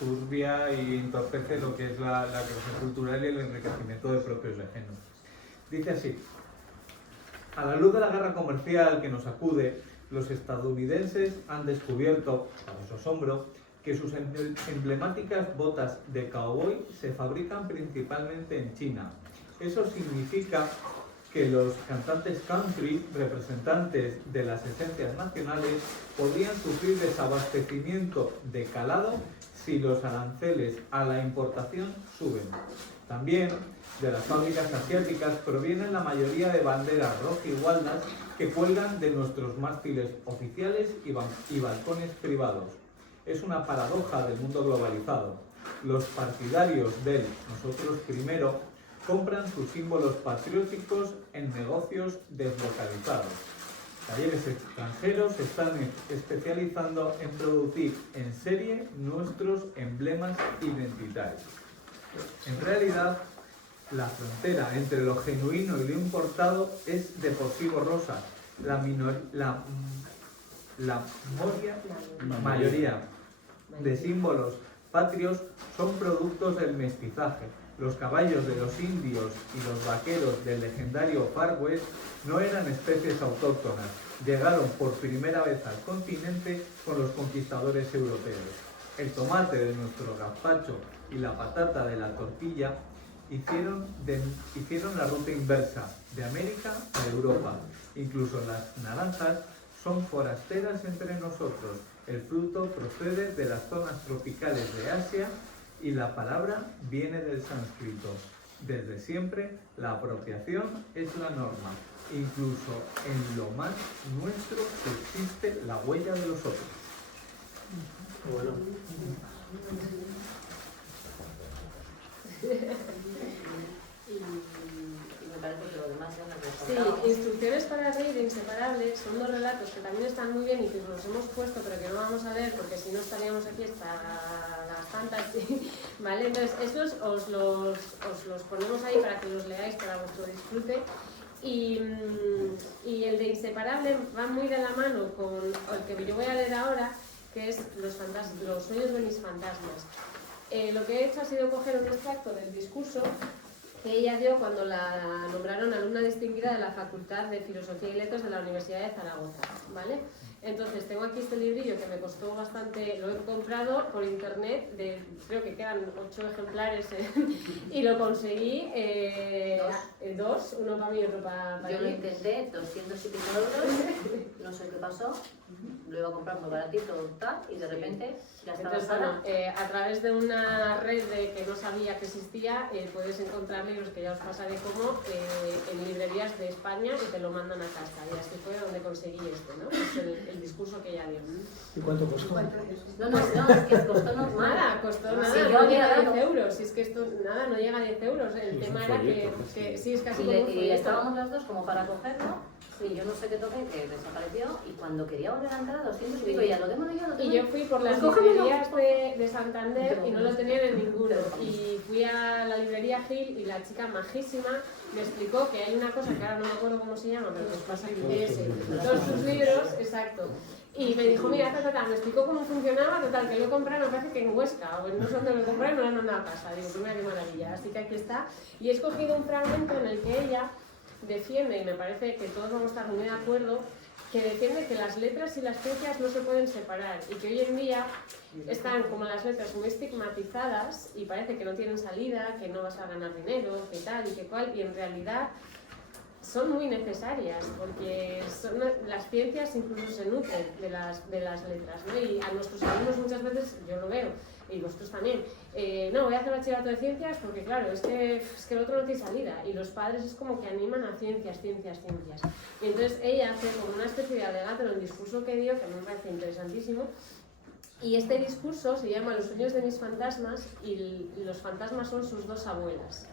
enturbia y entorpece lo que es la creación cultural y el enriquecimiento de propios y ajenos. Dice así: a la luz de la guerra comercial que nos acude, los estadounidenses han descubierto, para su asombro, que sus emblemáticas botas de cowboy se fabrican principalmente en China. Eso significa que los cantantes country, representantes de las esencias nacionales, podrían sufrir desabastecimiento de calado si los aranceles a la importación suben. También de las fábricas asiáticas provienen la mayoría de banderas rojigualdas que cuelgan de nuestros mástiles oficiales y balcones privados. Es una paradoja del mundo globalizado. Los partidarios del nosotros primero compran sus símbolos patrióticos en negocios deslocalizados. Talleres extranjeros se están especializando en producir en serie nuestros emblemas identitarios. En realidad, la frontera entre lo genuino y lo importado es de por sí borrosa. La mayoría de símbolos patrios son productos del mestizaje. Los caballos de los indios y los vaqueros del legendario Far West no eran especies autóctonas, llegaron por primera vez al continente con los conquistadores europeos. El tomate de nuestro gazpacho y la patata de la tortilla hicieron la ruta inversa, de América a Europa. Incluso las naranjas son forasteras entre nosotros. El fruto procede de las zonas tropicales de Asia y la palabra viene del sánscrito. Desde siempre, la apropiación es la norma. Incluso en lo más nuestro existe la huella de los otros. Bueno. Y bueno, parece que lo demás ya nos lo Sí, contamos. Instrucciones para el rey de Inseparables son dos relatos que también están muy bien y que los hemos puesto, pero que no vamos a leer porque si no estaríamos aquí hasta las tantas, ¿vale? Entonces, estos os los ponemos ahí para que los leáis para vuestro disfrute. Y el de Inseparable va muy de la mano con el que yo voy a leer ahora, que es los sueños de mis fantasmas. Lo que he hecho ha sido coger un extracto del discurso que ella dio cuando la nombraron alumna distinguida de la Facultad de Filosofía y Letras de la Universidad de Zaragoza, ¿vale? Entonces tengo aquí este librillo que me costó bastante, lo he comprado por internet, creo que quedan 8 ejemplares y lo conseguí, dos, uno para mí y otro para Yo lo mí. intenté, 200 y pico euros, no sé qué pasó, lo iba a comprar muy baratito tal, y de repente ya estaba Entonces, bueno, sana. a través de una red que no sabía que existía, puedes encontrar libros que ya os pasaré como en librerías de España y te lo mandan a casa. Y así fue donde conseguí este, ¿no? Es el discurso que ella dio. ¿Y cuánto costó? No, es que costó normal. Nada, costó nada, Sí, yo no había llega a dado. 10 euros. Si es que esto, nada, no llega a 10 euros. El Sí, es tema un era folleto, que sí, es casi Y, como un y folleto. estábamos las dos como para cogerlo, y yo no sé qué toqué, que desapareció, y cuando quería volver a entrar, 200 y pico, ya lo tengo yo, lo tengo Y yo fui por las Pues cógemelo. librerías de Santander y no lo tenían en ninguno. Y fui a la librería Gil y la chica majísima me explicó que hay una cosa que ahora no me acuerdo cómo se llama, pero que os pasa todos sus libros, exacto. Y me dijo, mira, me explicó cómo funcionaba, total, que lo he comprado, me parece que en Huesca, o en no sé dónde lo compré, me lo han mandado a casa. Digo, pues mira qué maravilla. Así que aquí está. Y he escogido un fragmento en el que ella defiende, y me parece que todos vamos a estar muy de acuerdo, que defiende que las letras y las ciencias no se pueden separar y que hoy en día están como las letras muy estigmatizadas y parece que no tienen salida, que no vas a ganar dinero, que tal y que cual, y en realidad son muy necesarias porque las ciencias incluso se nutren de las letras, ¿no? Y a nuestros alumnos muchas veces, yo lo veo, y vosotros también, no, voy a hacer bachillerato de ciencias porque claro, es que el otro no tiene salida, y los padres es como que animan a ciencias. Y entonces ella hace como una especie de alegato en el discurso que dio, que a mí me parece interesantísimo, y este discurso se llama Los sueños de mis fantasmas, y los fantasmas son sus dos abuelas.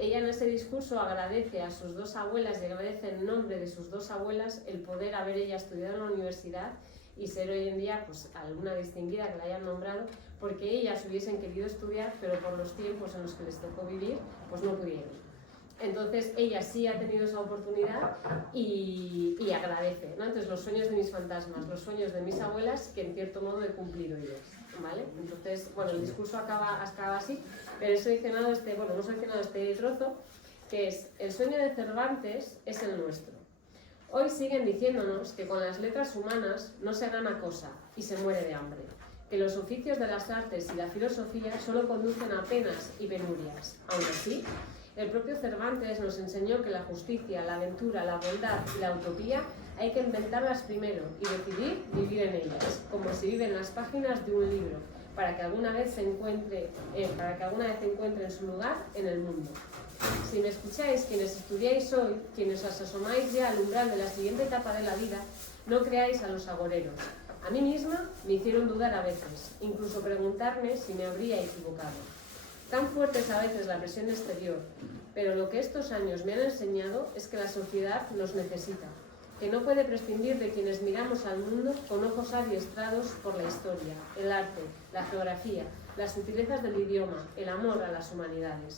Ella en ese discurso agradece a sus dos abuelas y agradece en nombre de sus dos abuelas el poder haber ella estudiado en la universidad y ser hoy en día pues alumna distinguida que la hayan nombrado, porque ellas hubiesen querido estudiar, pero por los tiempos en los que les tocó vivir, pues no pudieron. Entonces ella sí ha tenido esa oportunidad y agradece, ¿no? Entonces los sueños de mis fantasmas, los sueños de mis abuelas, que en cierto modo he cumplido yo, ¿vale? Entonces, bueno, el discurso acaba así, pero hemos seleccionado este trozo, que es: el sueño de Cervantes es el nuestro. Hoy siguen diciéndonos que con las letras humanas no se gana cosa y se muere de hambre, que los oficios de las artes y la filosofía solo conducen a penas y penurias. Aún así, el propio Cervantes nos enseñó que la justicia, la aventura, la bondad y la utopía hay que inventarlas primero y decidir vivir en ellas, como se vive en las páginas de un libro, para que alguna vez se encuentre en su lugar en el mundo. Si me escucháis, quienes estudiáis hoy, quienes os asomáis ya al umbral de la siguiente etapa de la vida, no creáis a los agoreros. A mí misma me hicieron dudar a veces, incluso preguntarme si me habría equivocado. Tan fuerte es a veces la presión exterior, pero lo que estos años me han enseñado es que la sociedad nos necesita, que no puede prescindir de quienes miramos al mundo con ojos adiestrados por la historia, el arte, la geografía, las sutilezas del idioma, el amor a las humanidades.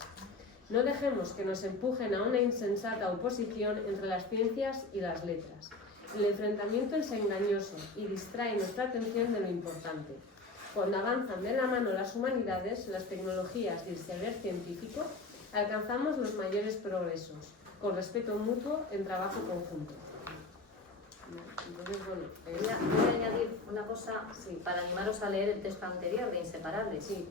No dejemos que nos empujen a una insensata oposición entre las ciencias y las letras. El enfrentamiento es engañoso y distrae nuestra atención de lo importante. Cuando avanzan de la mano las humanidades, las tecnologías y el saber científico, alcanzamos los mayores progresos, con respeto mutuo en trabajo conjunto. Entonces, bueno, Voy a añadir una cosa para animaros a leer el texto anterior de Inseparables. sí.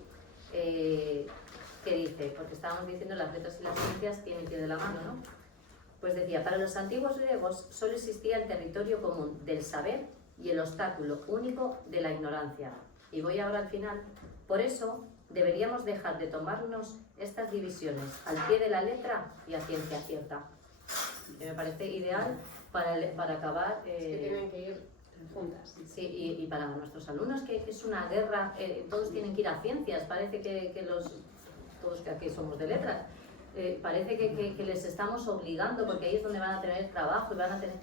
Que dice, porque estábamos diciendo las letras y las ciencias tienen que ir de la mano, ¿no? Pues decía, para los antiguos griegos solo existía el territorio común del saber y el obstáculo único de la ignorancia. Y voy ahora al final. Por eso deberíamos dejar de tomarnos estas divisiones al pie de la letra y a ciencia cierta. Que me parece ideal para acabar... que tienen que ir juntas. Sí, y para nuestros alumnos que es una guerra, todos tienen que ir a ciencias, parece que todos que aquí somos de letras, parece que les estamos obligando, porque ahí es donde van a tener trabajo y van a tener...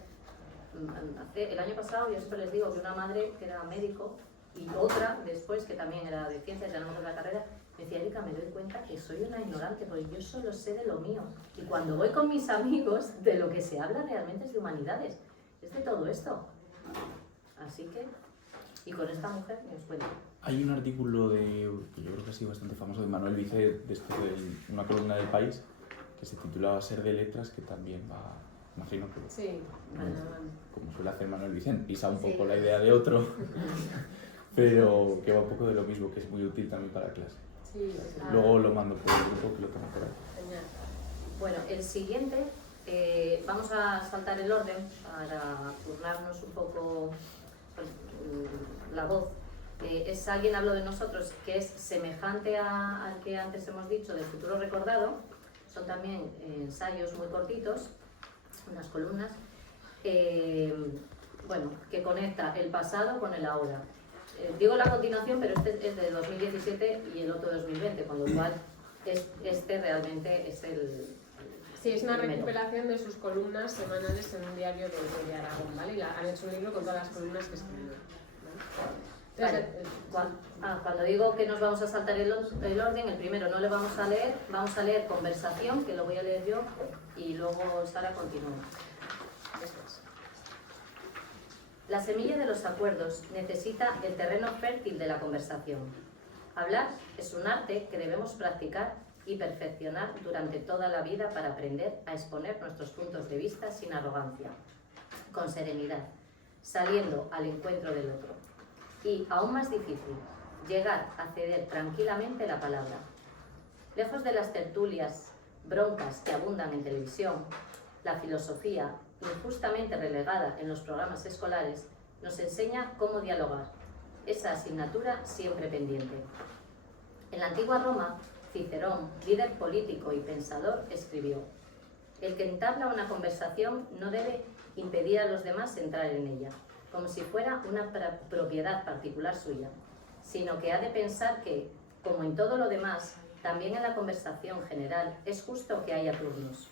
El año pasado yo siempre les digo que una madre que era médico y otra después que también era de ciencias, ya no me acuerdo la carrera, me decía: Erika, me doy cuenta que soy una ignorante porque yo solo sé de lo mío, y cuando voy con mis amigos de lo que se habla realmente es de humanidades, es de todo esto. Así que, y con esta mujer me os cuento. Hay un artículo que yo creo que ha sido bastante famoso, de Manuel Vicé, después de una columna del País, que se titulaba Ser de Letras, que también va, imagino que, Sí, como suele hacer Manuel Vicente, pisa un poco la idea de otro, pero que va un poco de lo mismo, que es muy útil también para clase. sí. Luego lo mando por el grupo, que lo tengo por ahí. Genial. Bueno, el siguiente, vamos a saltar el orden para turnarnos un poco la voz. Es Alguien habló de nosotros, que es semejante al que antes hemos dicho del futuro recordado. Son también ensayos muy cortitos, unas columnas, bueno, que conecta el pasado con el ahora. Digo la continuación, pero este es de 2017 y el otro de 2020, con lo cual este realmente es el... Sí, es una primero. recuperación de sus columnas semanales en un diario de Aragón, ¿vale? Y han hecho un libro con todas las columnas que escribieron, ¿vale? Vale. Cuando digo que nos vamos a saltar el orden, el primero no le vamos a leer conversación, que lo voy a leer yo, y luego Sara continúa. Después. La semilla de los acuerdos necesita el terreno fértil de la conversación. Hablar es un arte que debemos practicar y perfeccionar durante toda la vida para aprender a exponer nuestros puntos de vista sin arrogancia, con serenidad, saliendo al encuentro del otro. Y, aún más difícil, llegar a ceder tranquilamente la palabra. Lejos de las tertulias broncas que abundan en televisión, la filosofía, injustamente relegada en los programas escolares, nos enseña cómo dialogar, esa asignatura siempre pendiente. En la antigua Roma, Cicerón, líder político y pensador, escribió: el que entabla una conversación no debe impedir a los demás entrar en ella, como si fuera una propiedad particular suya, sino que ha de pensar que, como en todo lo demás, también en la conversación general es justo que haya turnos.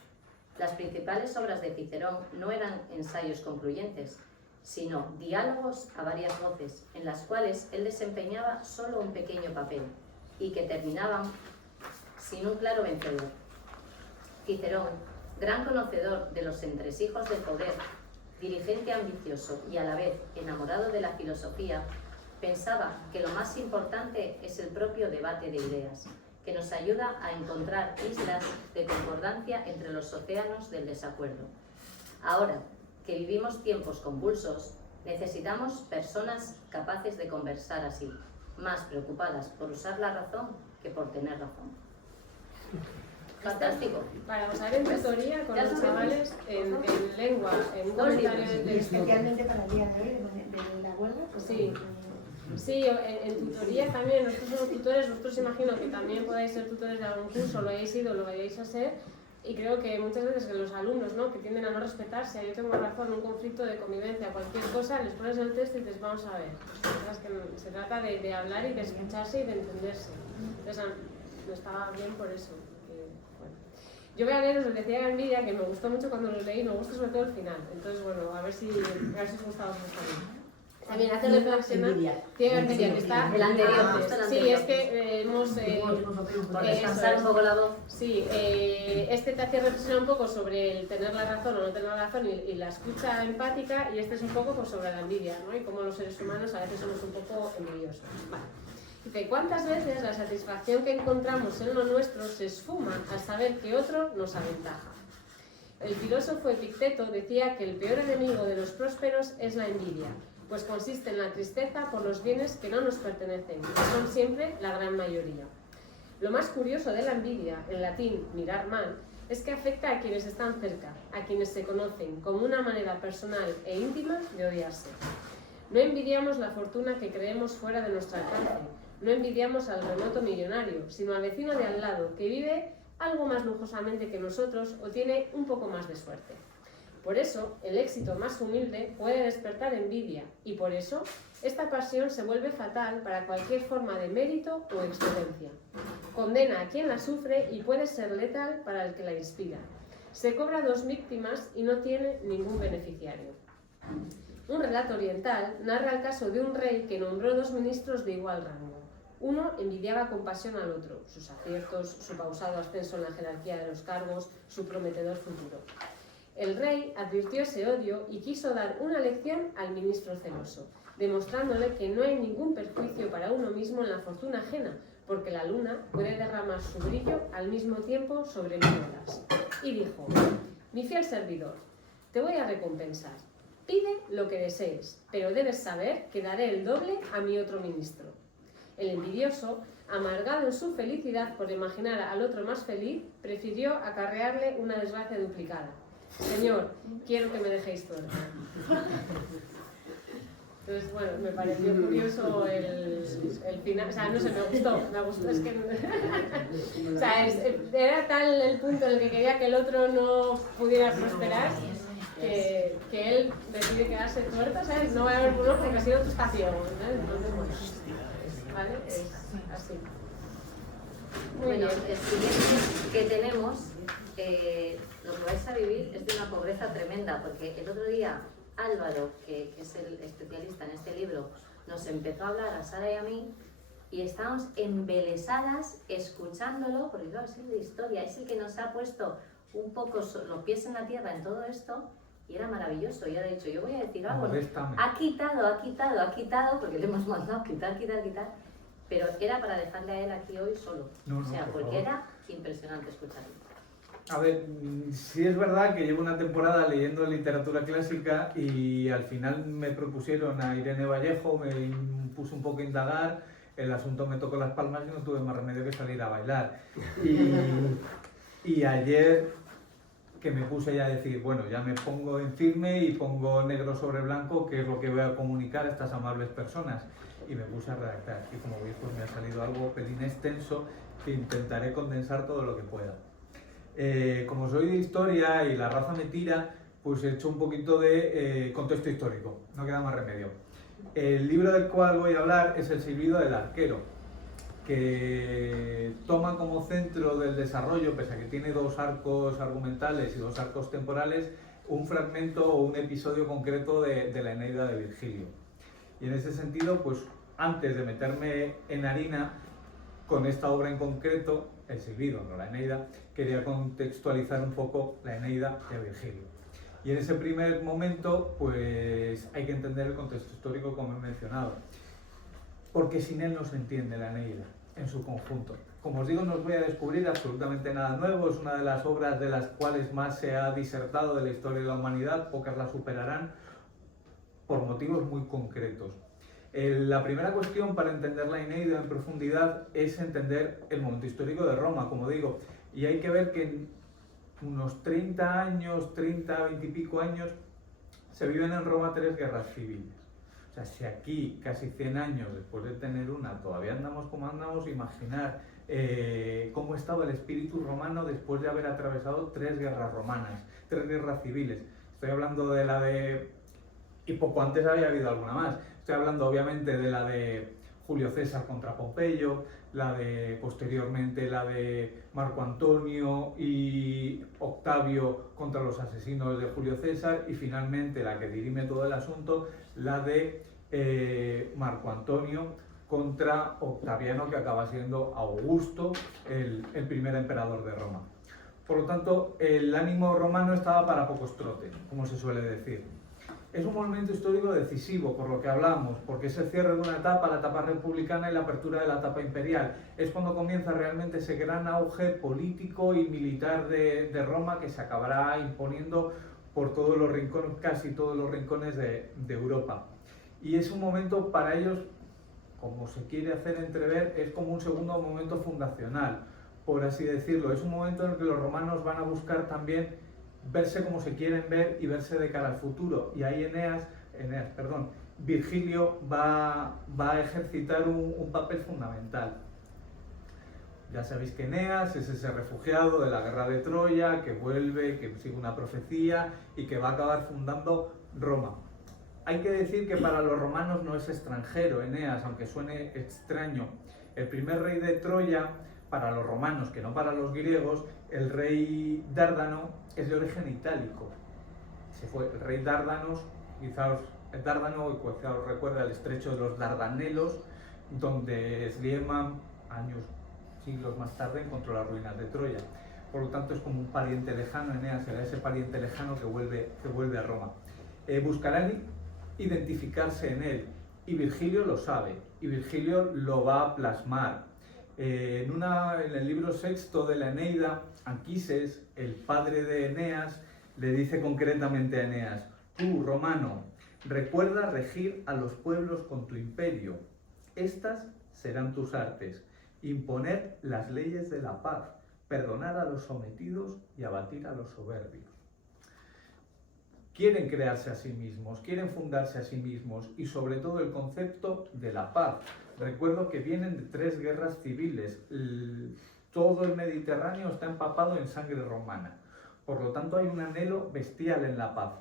Las principales obras de Cicerón no eran ensayos concluyentes, sino diálogos a varias voces, en las cuales él desempeñaba solo un pequeño papel, y que terminaban sin un claro vencedor. Cicerón, gran conocedor de los entresijos del poder, dirigente ambicioso y a la vez enamorado de la filosofía, pensaba que lo más importante es el propio debate de ideas, que nos ayuda a encontrar islas de concordancia entre los océanos del desacuerdo. Ahora que vivimos tiempos convulsos, necesitamos personas capaces de conversar así, más preocupadas por usar la razón que por tener razón. Fantástico. Para usar en tutoría con los chavales en lengua, en un comentario de especialmente para el día de hoy, de la huelga. Sí. Sí, en tutoría también, nosotros somos tutores, vosotros imagino que también podáis ser tutores de algún curso, lo hayáis sido, lo vayáis a ser, y creo que muchas veces que los alumnos, ¿no?, que tienden a no respetarse, yo tengo razón, un conflicto de convivencia, cualquier cosa, les pones el texto y dices, vamos a ver, es que se trata de hablar y de escucharse y de entenderse. Entonces, no estaba bien por eso. Bueno. Yo voy a leer, os decía Envidia, que me gustó mucho cuando lo leí, me gusta sobre todo el final, entonces bueno, a ver si os gusta a vosotros también. También hace reflexionar, tiene Envidia, que está el anterior, sí, es que hemos por descansar un poco la voz. Sí, este te hace reflexionar un poco sobre el tener la razón o no tener la razón y la escucha empática, y este es un poco pues, sobre la envidia, ¿no? Y cómo los seres humanos a veces somos un poco envidiosos. Vale. Dice, ¿cuántas veces la satisfacción que encontramos en lo nuestro se esfuma al saber que otro nos aventaja? El filósofo Epicteto decía que el peor enemigo de los prósperos es la envidia, pues consiste en la tristeza por los bienes que no nos pertenecen, que son siempre la gran mayoría. Lo más curioso de la envidia, en latín mirar mal, es que afecta a quienes están cerca, a quienes se conocen, como una manera personal e íntima de odiarse. No envidiamos la fortuna que creemos fuera de nuestro alcance, no envidiamos al remoto millonario, sino al vecino de al lado, que vive algo más lujosamente que nosotros o tiene un poco más de suerte. Por eso, el éxito más humilde puede despertar envidia, y por eso, esta pasión se vuelve fatal para cualquier forma de mérito o excelencia. condena a quien la sufre y puede ser letal para el que la inspira. Se cobra 2 víctimas y no tiene ningún beneficiario. Un relato oriental narra el caso de un rey que nombró 2 ministros de igual rango. Uno envidiaba con pasión al otro, sus aciertos, su pausado ascenso en la jerarquía de los cargos, su prometedor futuro. El rey advirtió ese odio y quiso dar una lección al ministro celoso, demostrándole que no hay ningún perjuicio para uno mismo en la fortuna ajena, porque la luna puede derramar su brillo al mismo tiempo sobre 1000 horas. Y dijo: mi fiel servidor, te voy a recompensar. Pide lo que desees, pero debes saber que daré el doble a mi otro ministro. El envidioso, amargado en su felicidad por imaginar al otro más feliz, prefirió acarrearle una desgracia duplicada. Señor, quiero que me dejéis tuerta. Entonces, bueno, me pareció curioso el final, o sea, no sé, me gustó, es que... o sea, era tal el punto en el que quería que el otro no pudiera prosperar, que él decide quedarse tuerto, ¿sabes? No va a haber uno porque si no tú estás ciego, ¿sabes? Entonces, bueno, ¿vale? Es así. Muy Bueno, bien. el siguiente que tenemos, lo que vais a vivir es de una pobreza tremenda, porque el otro día Álvaro, que es el especialista en este libro, nos empezó a hablar a Sara y a mí y estábamos embelesadas escuchándolo, porque claro, es el de historia, es el que nos ha puesto un poco los pies en la tierra en todo esto y era maravilloso. Y ahora he dicho, yo voy a decir algo, ha quitado, porque le hemos mandado quitar, pero era para dejarle a él aquí hoy solo, o sea, porque era impresionante escucharlo. A ver, sí es verdad que llevo una temporada leyendo literatura clásica y al final me propusieron a Irene Vallejo, me puse un poco a indagar, el asunto me tocó las palmas y no tuve más remedio que salir a bailar. Y ayer que me puse ya a decir, bueno, ya me pongo en firme y pongo negro sobre blanco qué es lo que voy a comunicar a estas amables personas. Y me puse a redactar y como veis pues me ha salido algo pelín extenso que intentaré condensar todo lo que pueda. Como soy de historia y la raza me tira, pues he hecho un poquito de contexto histórico, no queda más remedio. El libro del cual voy a hablar es El silbido del arquero, que toma como centro del desarrollo, pese a que tiene 2 arcos argumentales y 2 arcos temporales, un fragmento o un episodio concreto de la Eneida de Virgilio. Y en ese sentido, pues antes de meterme en harina con esta obra en concreto, El silbido, no la Eneida, quería contextualizar un poco la Eneida de Virgilio. Y en ese primer momento, pues hay que entender el contexto histórico como he mencionado, porque sin él no se entiende la Eneida en su conjunto. Como os digo, no os voy a descubrir absolutamente nada nuevo, es una de las obras de las cuales más se ha disertado de la historia de la humanidad, pocas la superarán por motivos muy concretos. La primera cuestión para entender la Eneida en profundidad es entender el momento histórico de Roma, como digo, y hay que ver que en unos 30 años, 20 y pico años, se viven en Roma 3 guerras civiles. O sea, si aquí, casi 100 años después de tener una, todavía andamos como andamos, imaginar cómo estaba el espíritu romano después de haber atravesado 3 guerras romanas, 3 guerras civiles. Estoy hablando de la de... y poco antes había habido alguna más. Estoy hablando obviamente de la de Julio César contra Pompeyo, la de posteriormente la de Marco Antonio y Octavio contra los asesinos de Julio César y finalmente la que dirime todo el asunto, la de Marco Antonio contra Octaviano, que acaba siendo Augusto, el primer emperador de Roma. Por lo tanto, el ánimo romano estaba para pocos trotes, como se suele decir. Es un momento histórico decisivo, por lo que hablamos, porque es el cierre de una etapa, la etapa republicana y la apertura de la etapa imperial. Es cuando comienza realmente ese gran auge político y militar de Roma que se acabará imponiendo por todos los rincones, casi todos los rincones de Europa. Y es un momento para ellos, como se quiere hacer entrever, es como un segundo momento fundacional, por así decirlo. Es un momento en el que los romanos van a buscar también verse como se quieren ver y verse de cara al futuro. Y ahí Virgilio va a ejercitar un papel fundamental. Ya sabéis que Eneas es ese refugiado de la guerra de Troya, que vuelve, que sigue una profecía y que va a acabar fundando Roma. Hay que decir que para los romanos no es extranjero Eneas, aunque suene extraño. El primer rey de Troya para los romanos que no para los griegos, el rey Dárdano es de origen itálico. El rey Dárdanos, quizás os recuerda el estrecho de los Dardanelos, donde Schliemann, siglos más tarde, encontró las ruinas de Troya. Por lo tanto, es como un pariente lejano. Eneas era ese pariente lejano que vuelve a Roma. Buscarán identificarse en él, y Virgilio lo sabe, y Virgilio lo va a plasmar. En el libro sexto de la Eneida, Anquises, el padre de Eneas, le dice concretamente a Eneas: tú, romano, recuerda regir a los pueblos con tu imperio. Estas serán tus artes: imponer las leyes de la paz, perdonar a los sometidos y abatir a los soberbios. Quieren crearse a sí mismos, quieren fundarse a sí mismos, y sobre todo el concepto de la paz. Recuerdo que vienen de 3 guerras civiles. Todo el Mediterráneo está empapado en sangre romana. Por lo tanto, hay un anhelo bestial en la paz.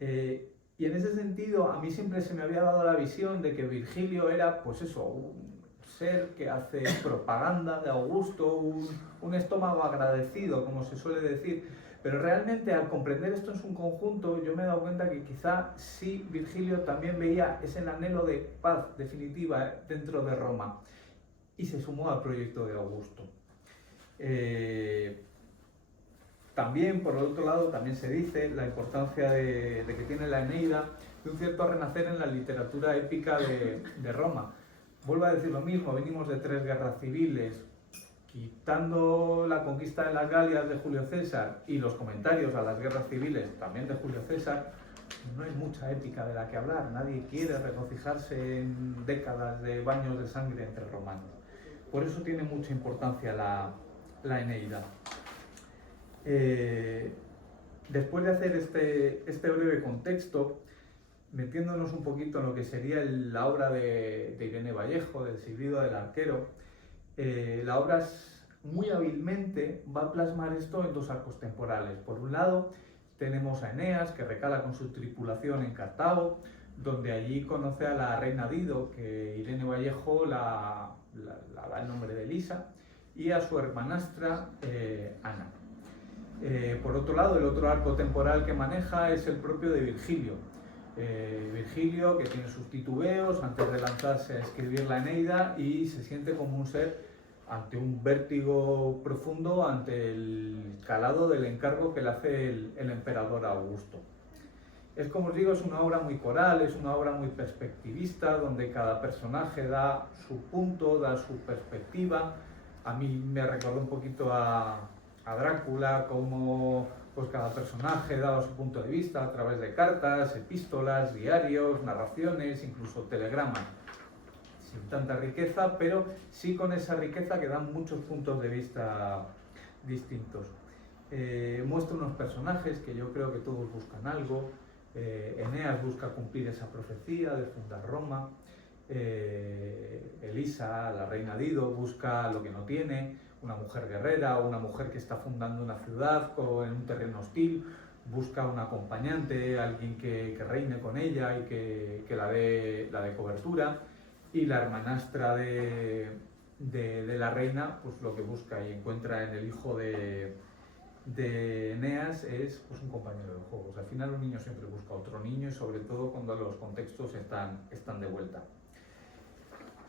Y en ese sentido, a mí siempre se me había dado la visión de que Virgilio era, pues eso, un ser que hace propaganda de Augusto, un estómago agradecido, como se suele decir. Pero realmente, al comprender esto en su conjunto, yo me he dado cuenta que quizá sí Virgilio también veía ese anhelo de paz definitiva dentro de Roma, y se sumó al proyecto de Augusto. También, por el otro lado, también se dice la importancia de que tiene la Eneida, de un cierto renacer en la literatura épica de Roma. Vuelvo a decir lo mismo, venimos de 3 guerras civiles. Quitando la conquista de las Galias de Julio César y los comentarios a las guerras civiles también de Julio César, no hay mucha épica de la que hablar. Nadie quiere regocijarse en décadas de baños de sangre entre romanos. Por eso tiene mucha importancia la Eneida. Después de hacer este breve contexto, metiéndonos un poquito en lo que sería la obra de Irene Vallejo, del Silbido del Arquero, la obra muy hábilmente va a plasmar esto en 2 arcos temporales. Por un lado, tenemos a Eneas, que recala con su tripulación en Cartago, donde allí conoce a la reina Dido, que Irene Vallejo la da el nombre de Elisa, y a su hermanastra Ana. Por otro lado, el otro arco temporal que maneja es el propio de Virgilio. Virgilio, que tiene sus titubeos antes de lanzarse a escribir la Eneida, y se siente como un ser ante un vértigo profundo, ante el calado del encargo que le hace el emperador Augusto. Es, como os digo, es una obra muy coral, es una obra muy perspectivista, donde cada personaje da su punto, da su perspectiva. A mí me recordó un poquito a Drácula, como pues cada personaje daba su punto de vista a través de cartas, epístolas, diarios, narraciones, incluso telegramas. Sin tanta riqueza, pero sí con esa riqueza que dan muchos puntos de vista distintos. Muestra unos personajes que yo creo que todos buscan algo. Eneas busca cumplir esa profecía de fundar Roma. Elisa, la reina Dido, busca lo que no tiene, una mujer guerrera, una mujer que está fundando una ciudad en un terreno hostil, busca un acompañante, alguien que reine con ella y que la dé cobertura. Y la hermanastra de la reina, pues lo que busca y encuentra en el hijo de Eneas es pues un compañero de juegos. Al final un niño siempre busca otro niño, y sobre todo cuando los contextos están de vuelta.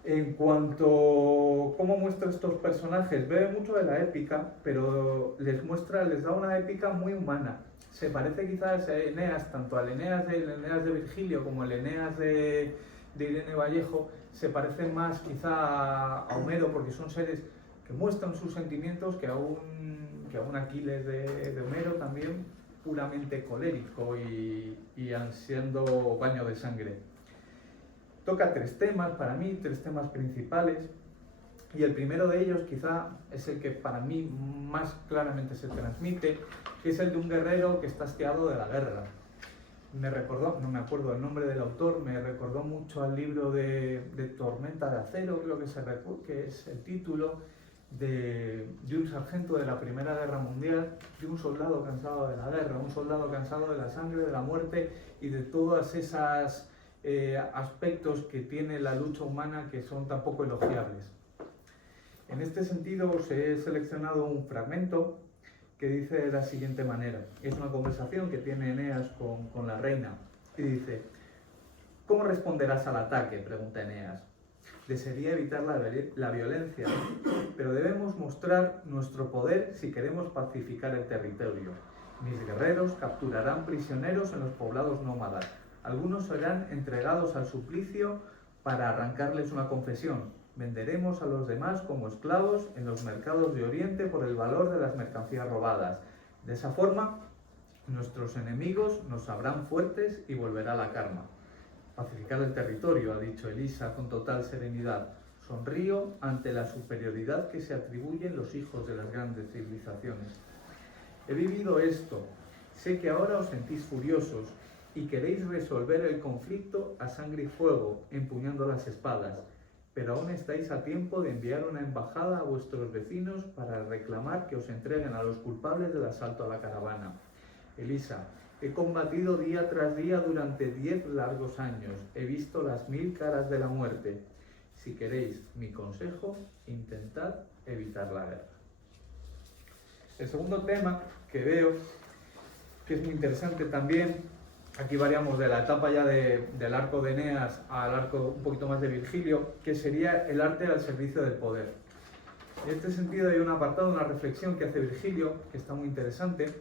En cuanto a cómo muestra estos personajes, bebe mucho de la épica, pero les da una épica muy humana. Se parece quizás a Eneas, tanto al Eneas de Virgilio como al Eneas de Irene Vallejo, se parecen más quizá a Homero, porque son seres que muestran sus sentimientos, que a un Aquiles de Homero, también puramente colérico y ansiando baño de sangre. Toca 3 temas, para mí, 3 temas principales, y el primero de ellos quizá es el que para mí más claramente se transmite, que es el de un guerrero que está hastiado de la guerra. Me recordó, no me acuerdo el nombre del autor, me recordó mucho al libro de Tormenta de Acero, creo que es el título, de un sargento de la Primera Guerra Mundial, de un soldado cansado de la guerra, un soldado cansado de la sangre, de la muerte y de todas esas aspectos que tiene la lucha humana que son tan poco elogiables. En este sentido os he seleccionado un fragmento que dice de la siguiente manera. Es una conversación que tiene Eneas con la reina y dice: ¿cómo responderás al ataque?, pregunta Eneas. Desearía evitar la violencia, pero debemos mostrar nuestro poder si queremos pacificar el territorio. Mis guerreros capturarán prisioneros en los poblados nómadas. Algunos serán entregados al suplicio para arrancarles una confesión. Venderemos a los demás como esclavos en los mercados de Oriente por el valor de las mercancías robadas. De esa forma, nuestros enemigos nos sabrán fuertes y volverá la calma. Pacificar el territorio, ha dicho Elisa con total serenidad. Sonrío ante la superioridad que se atribuyen los hijos de las grandes civilizaciones. He vivido esto. Sé que ahora os sentís furiosos y queréis resolver el conflicto a sangre y fuego, empuñando las espadas. Pero aún estáis a tiempo de enviar una embajada a vuestros vecinos para reclamar que os entreguen a los culpables del asalto a la caravana. Elisa, he combatido día tras día durante 10 largos años. He visto las 1000 caras de la muerte. Si queréis mi consejo, intentad evitar la guerra. El segundo tema que veo, que es muy interesante también, aquí variamos de la etapa ya del arco de Eneas al arco un poquito más de Virgilio, que sería el arte al servicio del poder. En este sentido hay un apartado, una reflexión que hace Virgilio, que está muy interesante,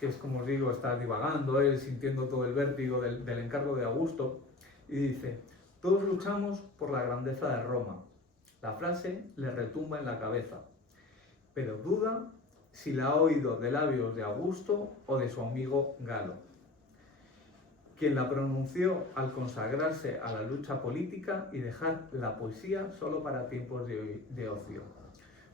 que es, como os digo, está divagando él, sintiendo todo el vértigo del encargo de Augusto, y dice: todos luchamos por la grandeza de Roma. La frase le retumba en la cabeza, pero duda si la ha oído de labios de Augusto o de su amigo Galo, quien la pronunció al consagrarse a la lucha política y dejar la poesía solo para tiempos de ocio.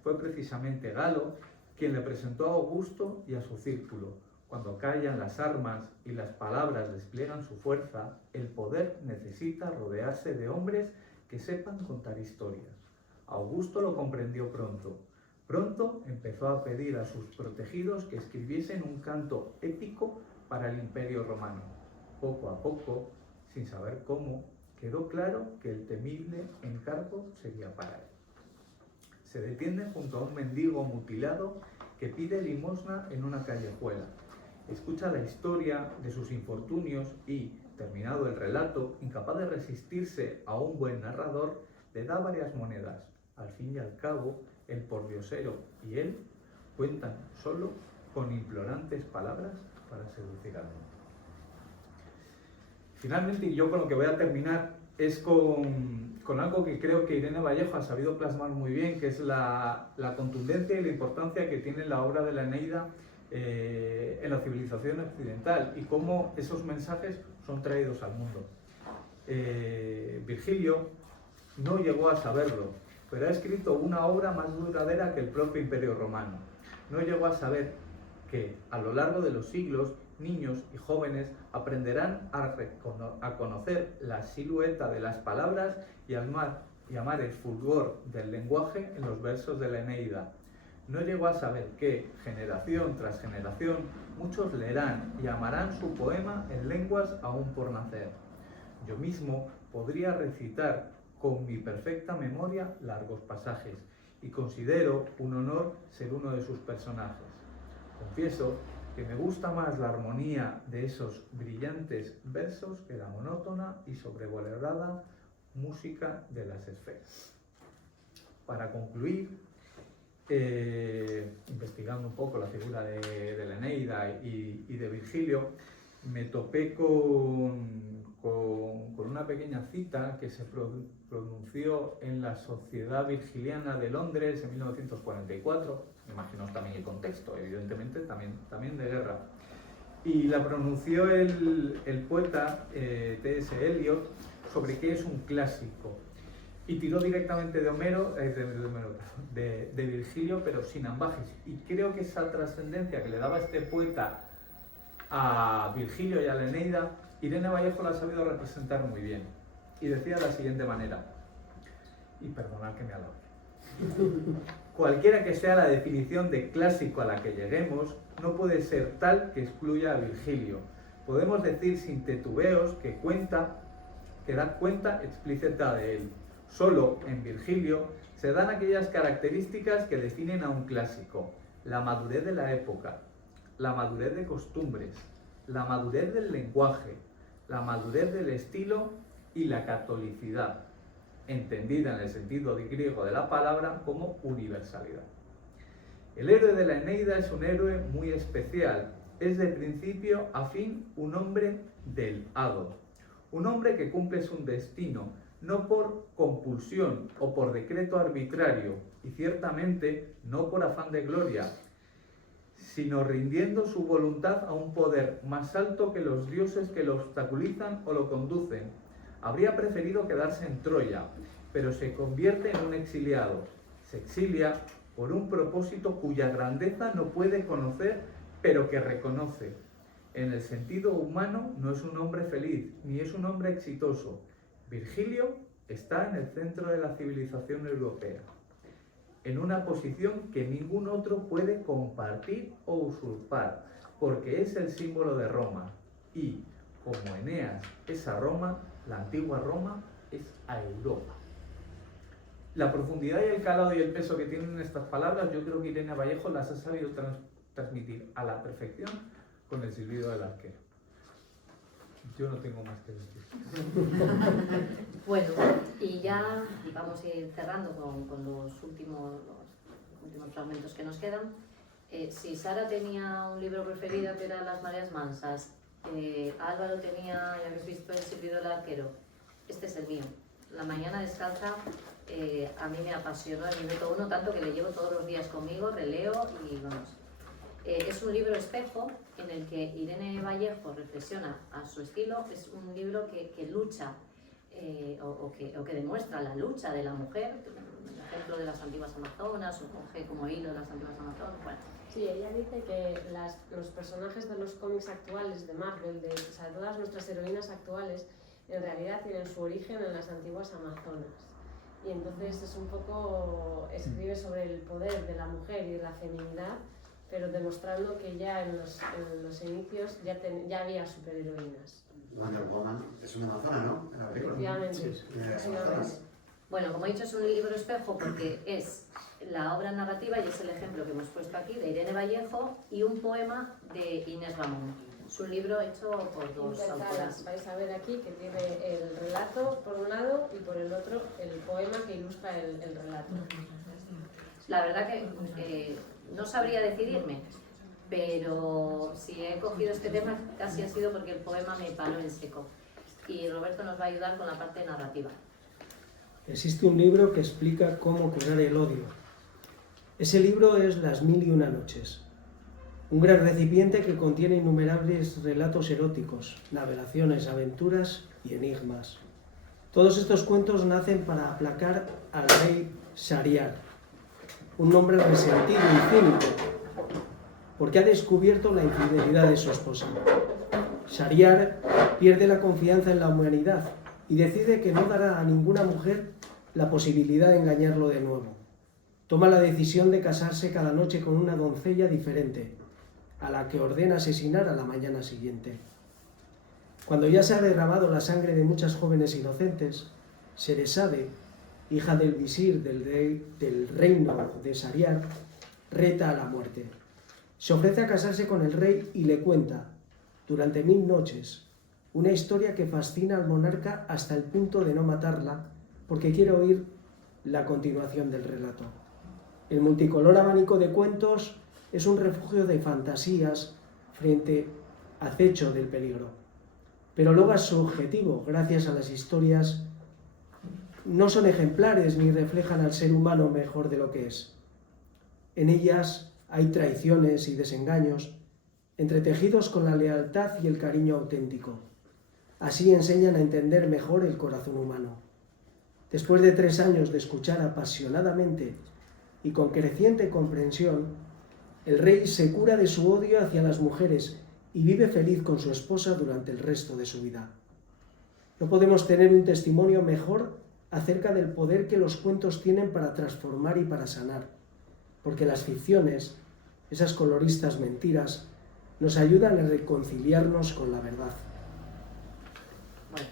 Fue precisamente Galo quien le presentó a Augusto y a su círculo. Cuando callan las armas y las palabras despliegan su fuerza, el poder necesita rodearse de hombres que sepan contar historias. Augusto lo comprendió pronto. Pronto empezó a pedir a sus protegidos que escribiesen un canto épico para el Imperio Romano. Poco a poco, sin saber cómo, quedó claro que el temible encargo sería para él. Se detiene junto a un mendigo mutilado que pide limosna en una callejuela. Escucha la historia de sus infortunios y, terminado el relato, incapaz de resistirse a un buen narrador, le da varias monedas. Al fin y al cabo, el pordiosero y él cuentan solo con implorantes palabras para seducir al mundo. Finalmente, y yo con lo que voy a terminar, es con algo que creo que Irene Vallejo ha sabido plasmar muy bien, que es la contundencia y la importancia que tiene la obra de la Eneida en la civilización occidental y cómo esos mensajes son traídos al mundo. Virgilio no llegó a saberlo, pero ha escrito una obra más duradera que el propio Imperio Romano. No llegó a saber que a lo largo de los siglos niños y jóvenes aprenderán a conocer la silueta de las palabras y amar el fulgor del lenguaje en los versos de la Eneida. No llegó a saber que, generación tras generación, muchos leerán y amarán su poema en lenguas aún por nacer. Yo mismo podría recitar con mi perfecta memoria largos pasajes y considero un honor ser uno de sus personajes. Confieso que me gusta más la armonía de esos brillantes versos que la monótona y sobrevalorada música de las esferas. Para concluir, investigando un poco la figura de la Eneida y de Virgilio, me topé con una pequeña cita que se pronunció en la Sociedad Virgiliana de Londres en 1944, imaginaos también el contexto, evidentemente también de guerra, y la pronunció el poeta T.S. Eliot sobre qué es un clásico, y tiró directamente de Virgilio, pero sin ambajes, y creo que esa trascendencia que le daba este poeta a Virgilio y a la Eneida, Irene Vallejo la ha sabido representar muy bien. Y decía de la siguiente manera, y perdonad que me alabe, cualquiera que sea la definición de clásico a la que lleguemos, no puede ser tal que excluya a Virgilio. Podemos decir sin titubeos que da cuenta explícita de él. Solo en Virgilio se dan aquellas características que definen a un clásico: la madurez de la época, la madurez de costumbres, la madurez del lenguaje, la madurez del estilo y la catolicidad, entendida en el sentido griego de la palabra como universalidad. El héroe de la Eneida es un héroe muy especial, es de principio a fin un hombre del hado, un hombre que cumple su destino, no por compulsión o por decreto arbitrario, y ciertamente no por afán de gloria, sino rindiendo su voluntad a un poder más alto que los dioses que lo obstaculizan o lo conducen. Habría preferido quedarse en Troya, pero se convierte en un exiliado. Se exilia por un propósito cuya grandeza no puede conocer, pero que reconoce. En el sentido humano no es un hombre feliz, ni es un hombre exitoso. Virgilio está en el centro de la civilización europea, en una posición que ningún otro puede compartir o usurpar, porque es el símbolo de Roma. Y, como Eneas es a Roma, la antigua Roma es a Europa. La profundidad y el calado y el peso que tienen estas palabras, yo creo que Irene Vallejo las ha sabido transmitir a la perfección con el silbido del arquero. Yo no tengo más que decir. Bueno, y ya vamos a ir cerrando con los últimos fragmentos que nos quedan. Si Sara tenía un libro preferido que era Las mareas mansas, Álvaro tenía, ya habéis visto, El silbido del arquero, este es el mío. La mañana descalza a mí me apasionó el minuto 1, tanto que le llevo todos los días conmigo, releo y vamos. Es un libro espejo en el que Irene Vallejo reflexiona a su estilo. Es un libro que lucha o que demuestra la lucha de la mujer, el ejemplo de las antiguas amazonas, o coge como hilo de las antiguas amazonas. Bueno. Sí, ella dice que los personajes de los cómics actuales de Marvel, o sea, todas nuestras heroínas actuales, en realidad tienen su origen en las antiguas amazonas. Y entonces es un poco, escribe sobre el poder de la mujer y de la feminidad, pero demostrando que ya en los inicios ya había superheroínas. Wonder Woman es una amazona, ¿no? Efectivamente. Sí. Bueno, como he dicho, es un libro espejo porque es la obra narrativa, y es el ejemplo que hemos puesto aquí, de Irene Vallejo, y un poema de Inés Ramón. Es un libro hecho por dos autoras. Vais a ver aquí que tiene el relato por un lado y por el otro el poema que ilustra el relato. La verdad que no sabría decidirme, pero si he cogido este tema casi ha sido porque el poema me paró en seco. Y Roberto nos va a ayudar con la parte narrativa. Existe un libro que explica cómo curar el odio. Ese libro es Las 1001 noches. Un gran recipiente que contiene innumerables relatos eróticos, navegaciones, aventuras y enigmas. Todos estos cuentos nacen para aplacar al rey Shahryar, un hombre resentido y cínico, porque ha descubierto la infidelidad de su esposa. Shahryar pierde la confianza en la humanidad y decide que no dará a ninguna mujer la posibilidad de engañarlo de nuevo. Toma la decisión de casarse cada noche con una doncella diferente, a la que ordena asesinar a la mañana siguiente. Cuando ya se ha derramado la sangre de muchas jóvenes inocentes, Sheresade, hija del visir del reino de Shahryar, reta a la muerte. Se ofrece a casarse con el rey y le cuenta, durante 1000 noches, una historia que fascina al monarca hasta el punto de no matarla, porque quiere oír la continuación del relato. El multicolor abanico de cuentos es un refugio de fantasías frente al acecho del peligro. Pero logra su objetivo gracias a las historias. No son ejemplares ni reflejan al ser humano mejor de lo que es. En ellas hay traiciones y desengaños, entretejidos con la lealtad y el cariño auténtico. Así enseñan a entender mejor el corazón humano. Después de 3 años de escuchar apasionadamente y con creciente comprensión, el rey se cura de su odio hacia las mujeres y vive feliz con su esposa durante el resto de su vida. No podemos tener un testimonio mejor acerca del poder que los cuentos tienen para transformar y para sanar, porque las ficciones, esas coloristas mentiras, nos ayudan a reconciliarnos con la verdad. Bueno,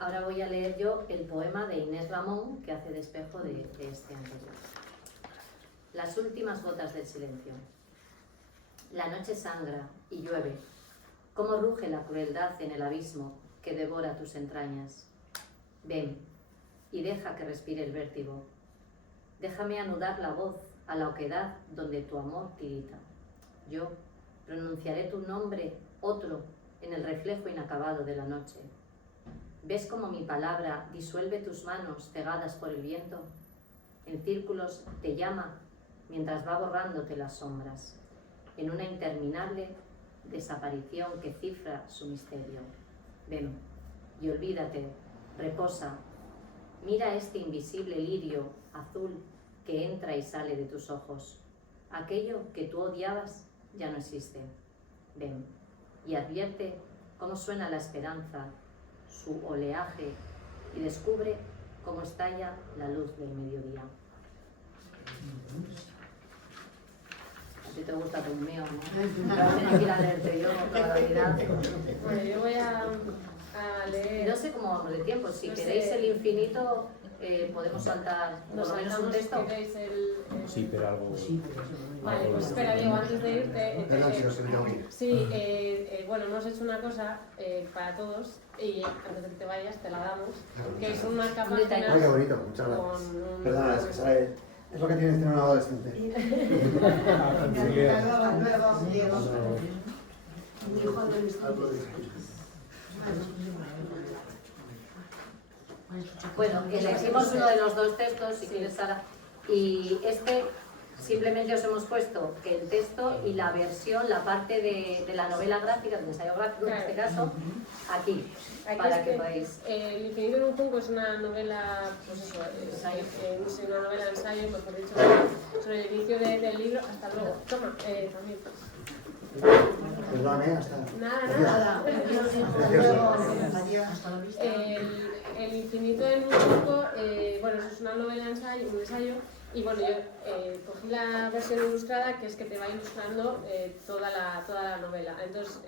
Ahora voy a leer yo el poema de Inés Ramón, que hace de espejo de este anterior. Las últimas gotas del silencio. La noche sangra y llueve. Cómo ruge la crueldad en el abismo que devora tus entrañas. Ven y deja que respire el vértigo. Déjame anudar la voz a la oquedad donde tu amor tirita. Yo pronunciaré tu nombre, otro, en el reflejo inacabado de la noche. ¿Ves cómo mi palabra disuelve tus manos cegadas por el viento? En círculos te llama mientras va borrándote las sombras, en una interminable desaparición que cifra su misterio. Ven y olvídate, reposa. Mira este invisible lirio azul que entra y sale de tus ojos. Aquello que tú odiabas ya no existe. Ven y advierte cómo suena la esperanza, su oleaje, y descubre cómo estalla la luz del mediodía. A ti te gusta tu mío, ¿no? Pero tienes que ir a leerte yo toda la vida. Bueno, yo voy a leer... No sé cómo vamos de tiempo. Si No queréis sé. el infinito, podemos saltar por Nos lo menos un saltamos, si texto. queréis, el... Sí, pero algo... Vale, pues espera, Diego, antes de irte... Perdón, si os tengo que ir. Sí, bueno, hemos hecho una cosa para todos y antes de que te vayas te la damos, que es una capa Ay, qué bonito, muchas gracias. con un... Perdona, es que es lo que tienes tener un adolescente. Bueno, elegimos uno de los dos textos, si quieres, Sara, y este simplemente os hemos puesto que el texto y la versión, la parte de la novela gráfica, del ensayo gráfico en este caso, aquí, para que podáis... El infinito en un junco es una novela, pues eso, es una novela de ensayo, mejor dicho, sobre el inicio del libro. Hasta luego. Toma, también. Perdóname, hasta... Nada. El infinito en un junco, bueno, eso es una novela de ensayo, un ensayo. Y bueno, yo cogí la versión ilustrada, que es que te va ilustrando toda la novela. Entonces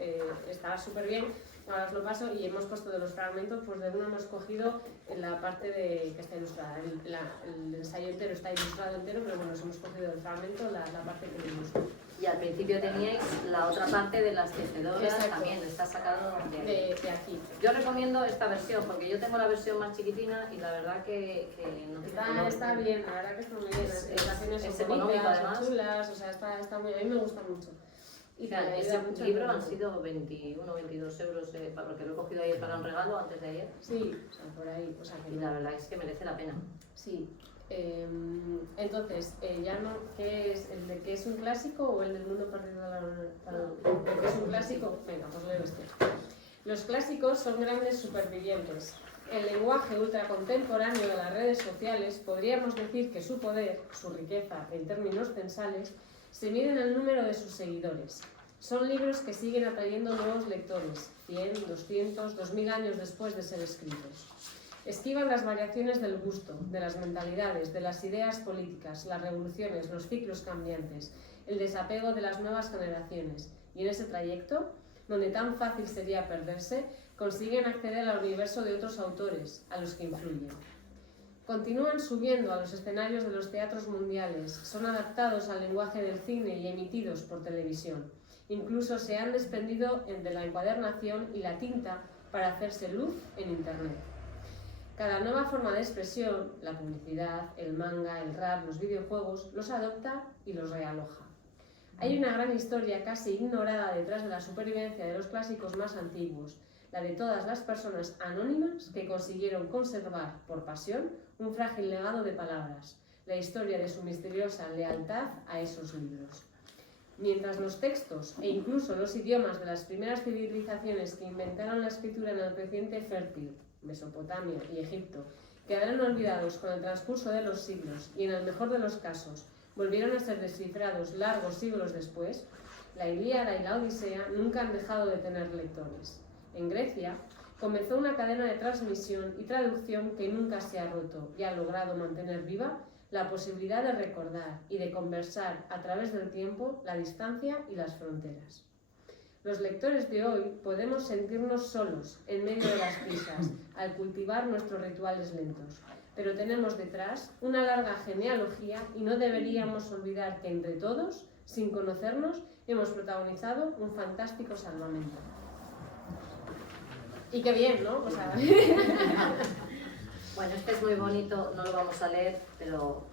está súper bien, ahora os lo paso, y hemos puesto de los fragmentos, pues de uno hemos cogido en la parte que está ilustrada. El ensayo entero está ilustrado entero, pero bueno, nos hemos cogido del fragmento la parte que lo ilustra. Y al principio teníais la otra parte de las tecedoras. Exacto. También, está sacado de aquí. Yo recomiendo esta versión, porque yo tengo la versión más chiquitina y la verdad que no tiene color. Está bien, la verdad que está muy bien. Las ilustraciones es son económico, bonitas, además. son chulas, o sea, está muy, a mí me gusta mucho. Y O sea, te este ayuda mucho libro en- han sido 21 o 22 euros, porque lo he cogido ayer para un regalo antes de ayer. Sí, o sea, por ahí. O sea, que Y la verdad es que merece la pena. Sí. Entonces, ya no, ¿qué es? ¿El de que es un clásico o el del mundo perdido de el que es un clásico? Venga, pues leo este. Los clásicos son grandes supervivientes. El lenguaje ultracontemporáneo de las redes sociales, podríamos decir que su poder, su riqueza en términos censales, se mide en el número de sus seguidores. Son libros que siguen atrayendo nuevos lectores, 100, 200, 2000 años después de ser escritos. Esquivan las variaciones del gusto, de las mentalidades, de las ideas políticas, las revoluciones, los ciclos cambiantes, el desapego de las nuevas generaciones. Y en ese trayecto, donde tan fácil sería perderse, consiguen acceder al universo de otros autores, a los que influyen. Continúan subiendo a los escenarios de los teatros mundiales, son adaptados al lenguaje del cine y emitidos por televisión. Incluso se han desprendido de la encuadernación y la tinta para hacerse luz en Internet. Cada nueva forma de expresión, la publicidad, el manga, el rap, los videojuegos, los adopta y los realoja. Hay una gran historia casi ignorada detrás de la supervivencia de los clásicos más antiguos, la de todas las personas anónimas que consiguieron conservar, por pasión, un frágil legado de palabras, la historia de su misteriosa lealtad a esos libros. Mientras los textos e incluso los idiomas de las primeras civilizaciones que inventaron la escritura en el creciente fértil, Mesopotamia y Egipto, quedaron olvidados con el transcurso de los siglos y en el mejor de los casos volvieron a ser descifrados largos siglos después, la Ilíada y la Odisea nunca han dejado de tener lectores. En Grecia comenzó una cadena de transmisión y traducción que nunca se ha roto y ha logrado mantener viva la posibilidad de recordar y de conversar a través del tiempo, la distancia y las fronteras. Los lectores de hoy podemos sentirnos solos en medio de las prisas al cultivar nuestros rituales lentos, pero tenemos detrás una larga genealogía y no deberíamos olvidar que entre todos, sin conocernos, hemos protagonizado un fantástico salvamento. Y qué bien, ¿no? O sea... Bueno, este es muy bonito, no lo vamos a leer, pero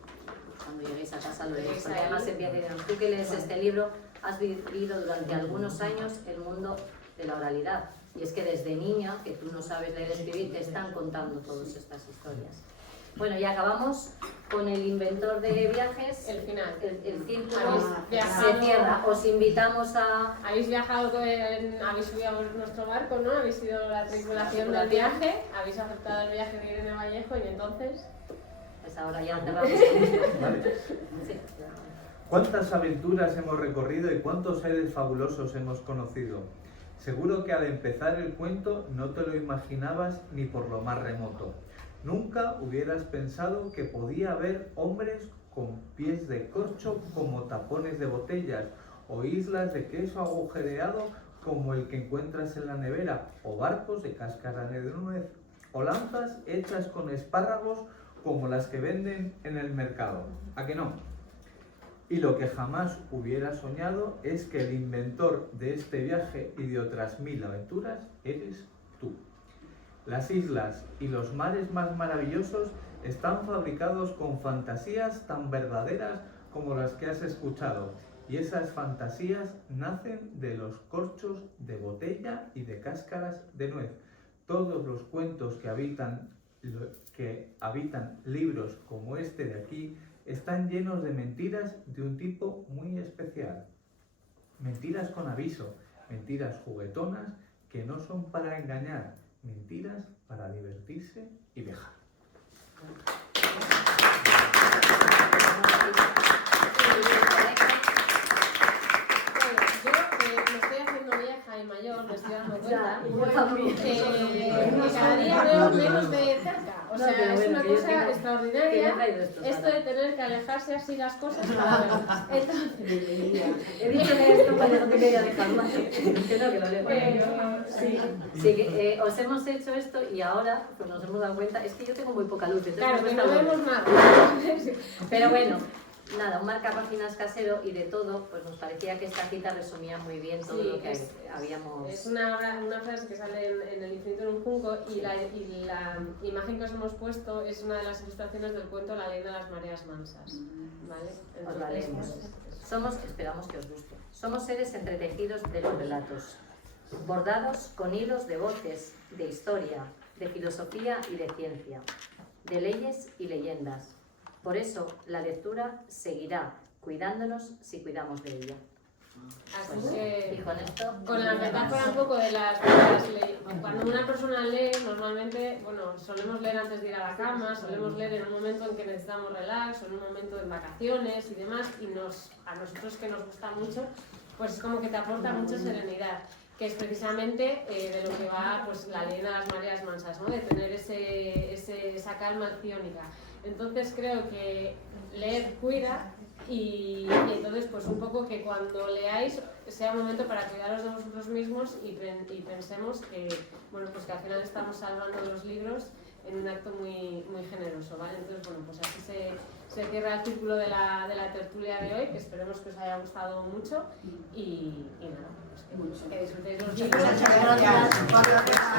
cuando lleguéis a casa lo leéis, porque además empieza diciendo, tú que lees este libro has vivido durante algunos años el mundo de la oralidad, y es que desde niña, que tú no sabes leer y escribir, te están contando todas estas historias. Bueno, y acabamos con el inventor de viajes. El final. El círculo se cierra. Os invitamos a... Habéis viajado, habéis subido a nuestro barco, ¿no? Habéis sido la tripulación del viaje, habéis aceptado el viaje de Irene Vallejo y entonces... Pues ahora ya cerramos. Vale. Sí. ¿Cuántas aventuras hemos recorrido y cuántos seres fabulosos hemos conocido? Seguro que al empezar el cuento no te lo imaginabas ni por lo más remoto. Nunca hubieras pensado que podía haber hombres con pies de corcho como tapones de botellas, o islas de queso agujereado como el que encuentras en la nevera, o barcos de cáscara de nuez, o lanzas hechas con espárragos como las que venden en el mercado. ¿A que no? Y lo que jamás hubiera soñado es que el inventor de este viaje y de otras 1000 aventuras eres tú. Las islas y los mares más maravillosos están fabricados con fantasías tan verdaderas como las que has escuchado, y esas fantasías nacen de los corchos de botella y de cáscaras de nuez. Todos los cuentos que habitan libros como este de aquí están llenos de mentiras de un tipo muy especial. Mentiras con aviso, mentiras juguetonas que no son para engañar, mentiras para divertirse y viajar. Me estoy haciendo vieja y mayor, me estoy dando cuenta. Yo también. Que cada día veo menos de cerca. O sea, es una cosa extraordinaria esto de tener que alejarse así las cosas para verlas. Entonces, he dicho que esto para no te quería dejar más. Entiendo que lo leo. Sí, os hemos hecho esto y ahora pues nos hemos dado cuenta, es que yo tengo muy poca luz. Claro, que no vemos nada. Pero bueno, nada, un marcapáginas casero y de todo, pues nos parecía que esta cita resumía muy bien todo lo que habíamos... Es una frase que sale en El infinito en un junco y la imagen que os hemos puesto es una de las ilustraciones del cuento La leyenda de las mareas mansas. ¿Vale? Entonces, os la leemos. Esperamos que os guste. Somos seres entretejidos de los relatos, bordados con hilos de voces, de historia, de filosofía y de ciencia, de leyes y leyendas. Por eso, la lectura seguirá cuidándonos si cuidamos de ella. Así que, y con esto, con la metáfora un poco de las cuando una persona lee, normalmente, bueno, solemos leer antes de ir a la cama, solemos leer en un momento en que necesitamos relax, o en un momento de vacaciones y demás, y a nosotros que nos gusta mucho, pues es como que te aporta mucha serenidad, que es precisamente de lo que va pues, la leyenda de las mareas mansas, ¿no? De tener esa calma acciónica. Entonces creo que leer cuida y entonces pues un poco que cuando leáis sea un momento para cuidaros de vosotros mismos y pensemos que, bueno, pues que al final estamos salvando los libros en un acto muy, muy generoso, ¿vale? Entonces, bueno, pues así se cierra el círculo de la tertulia de hoy, que esperemos que os haya gustado mucho y nada, pues que disfrutéis los libros. Muchas gracias.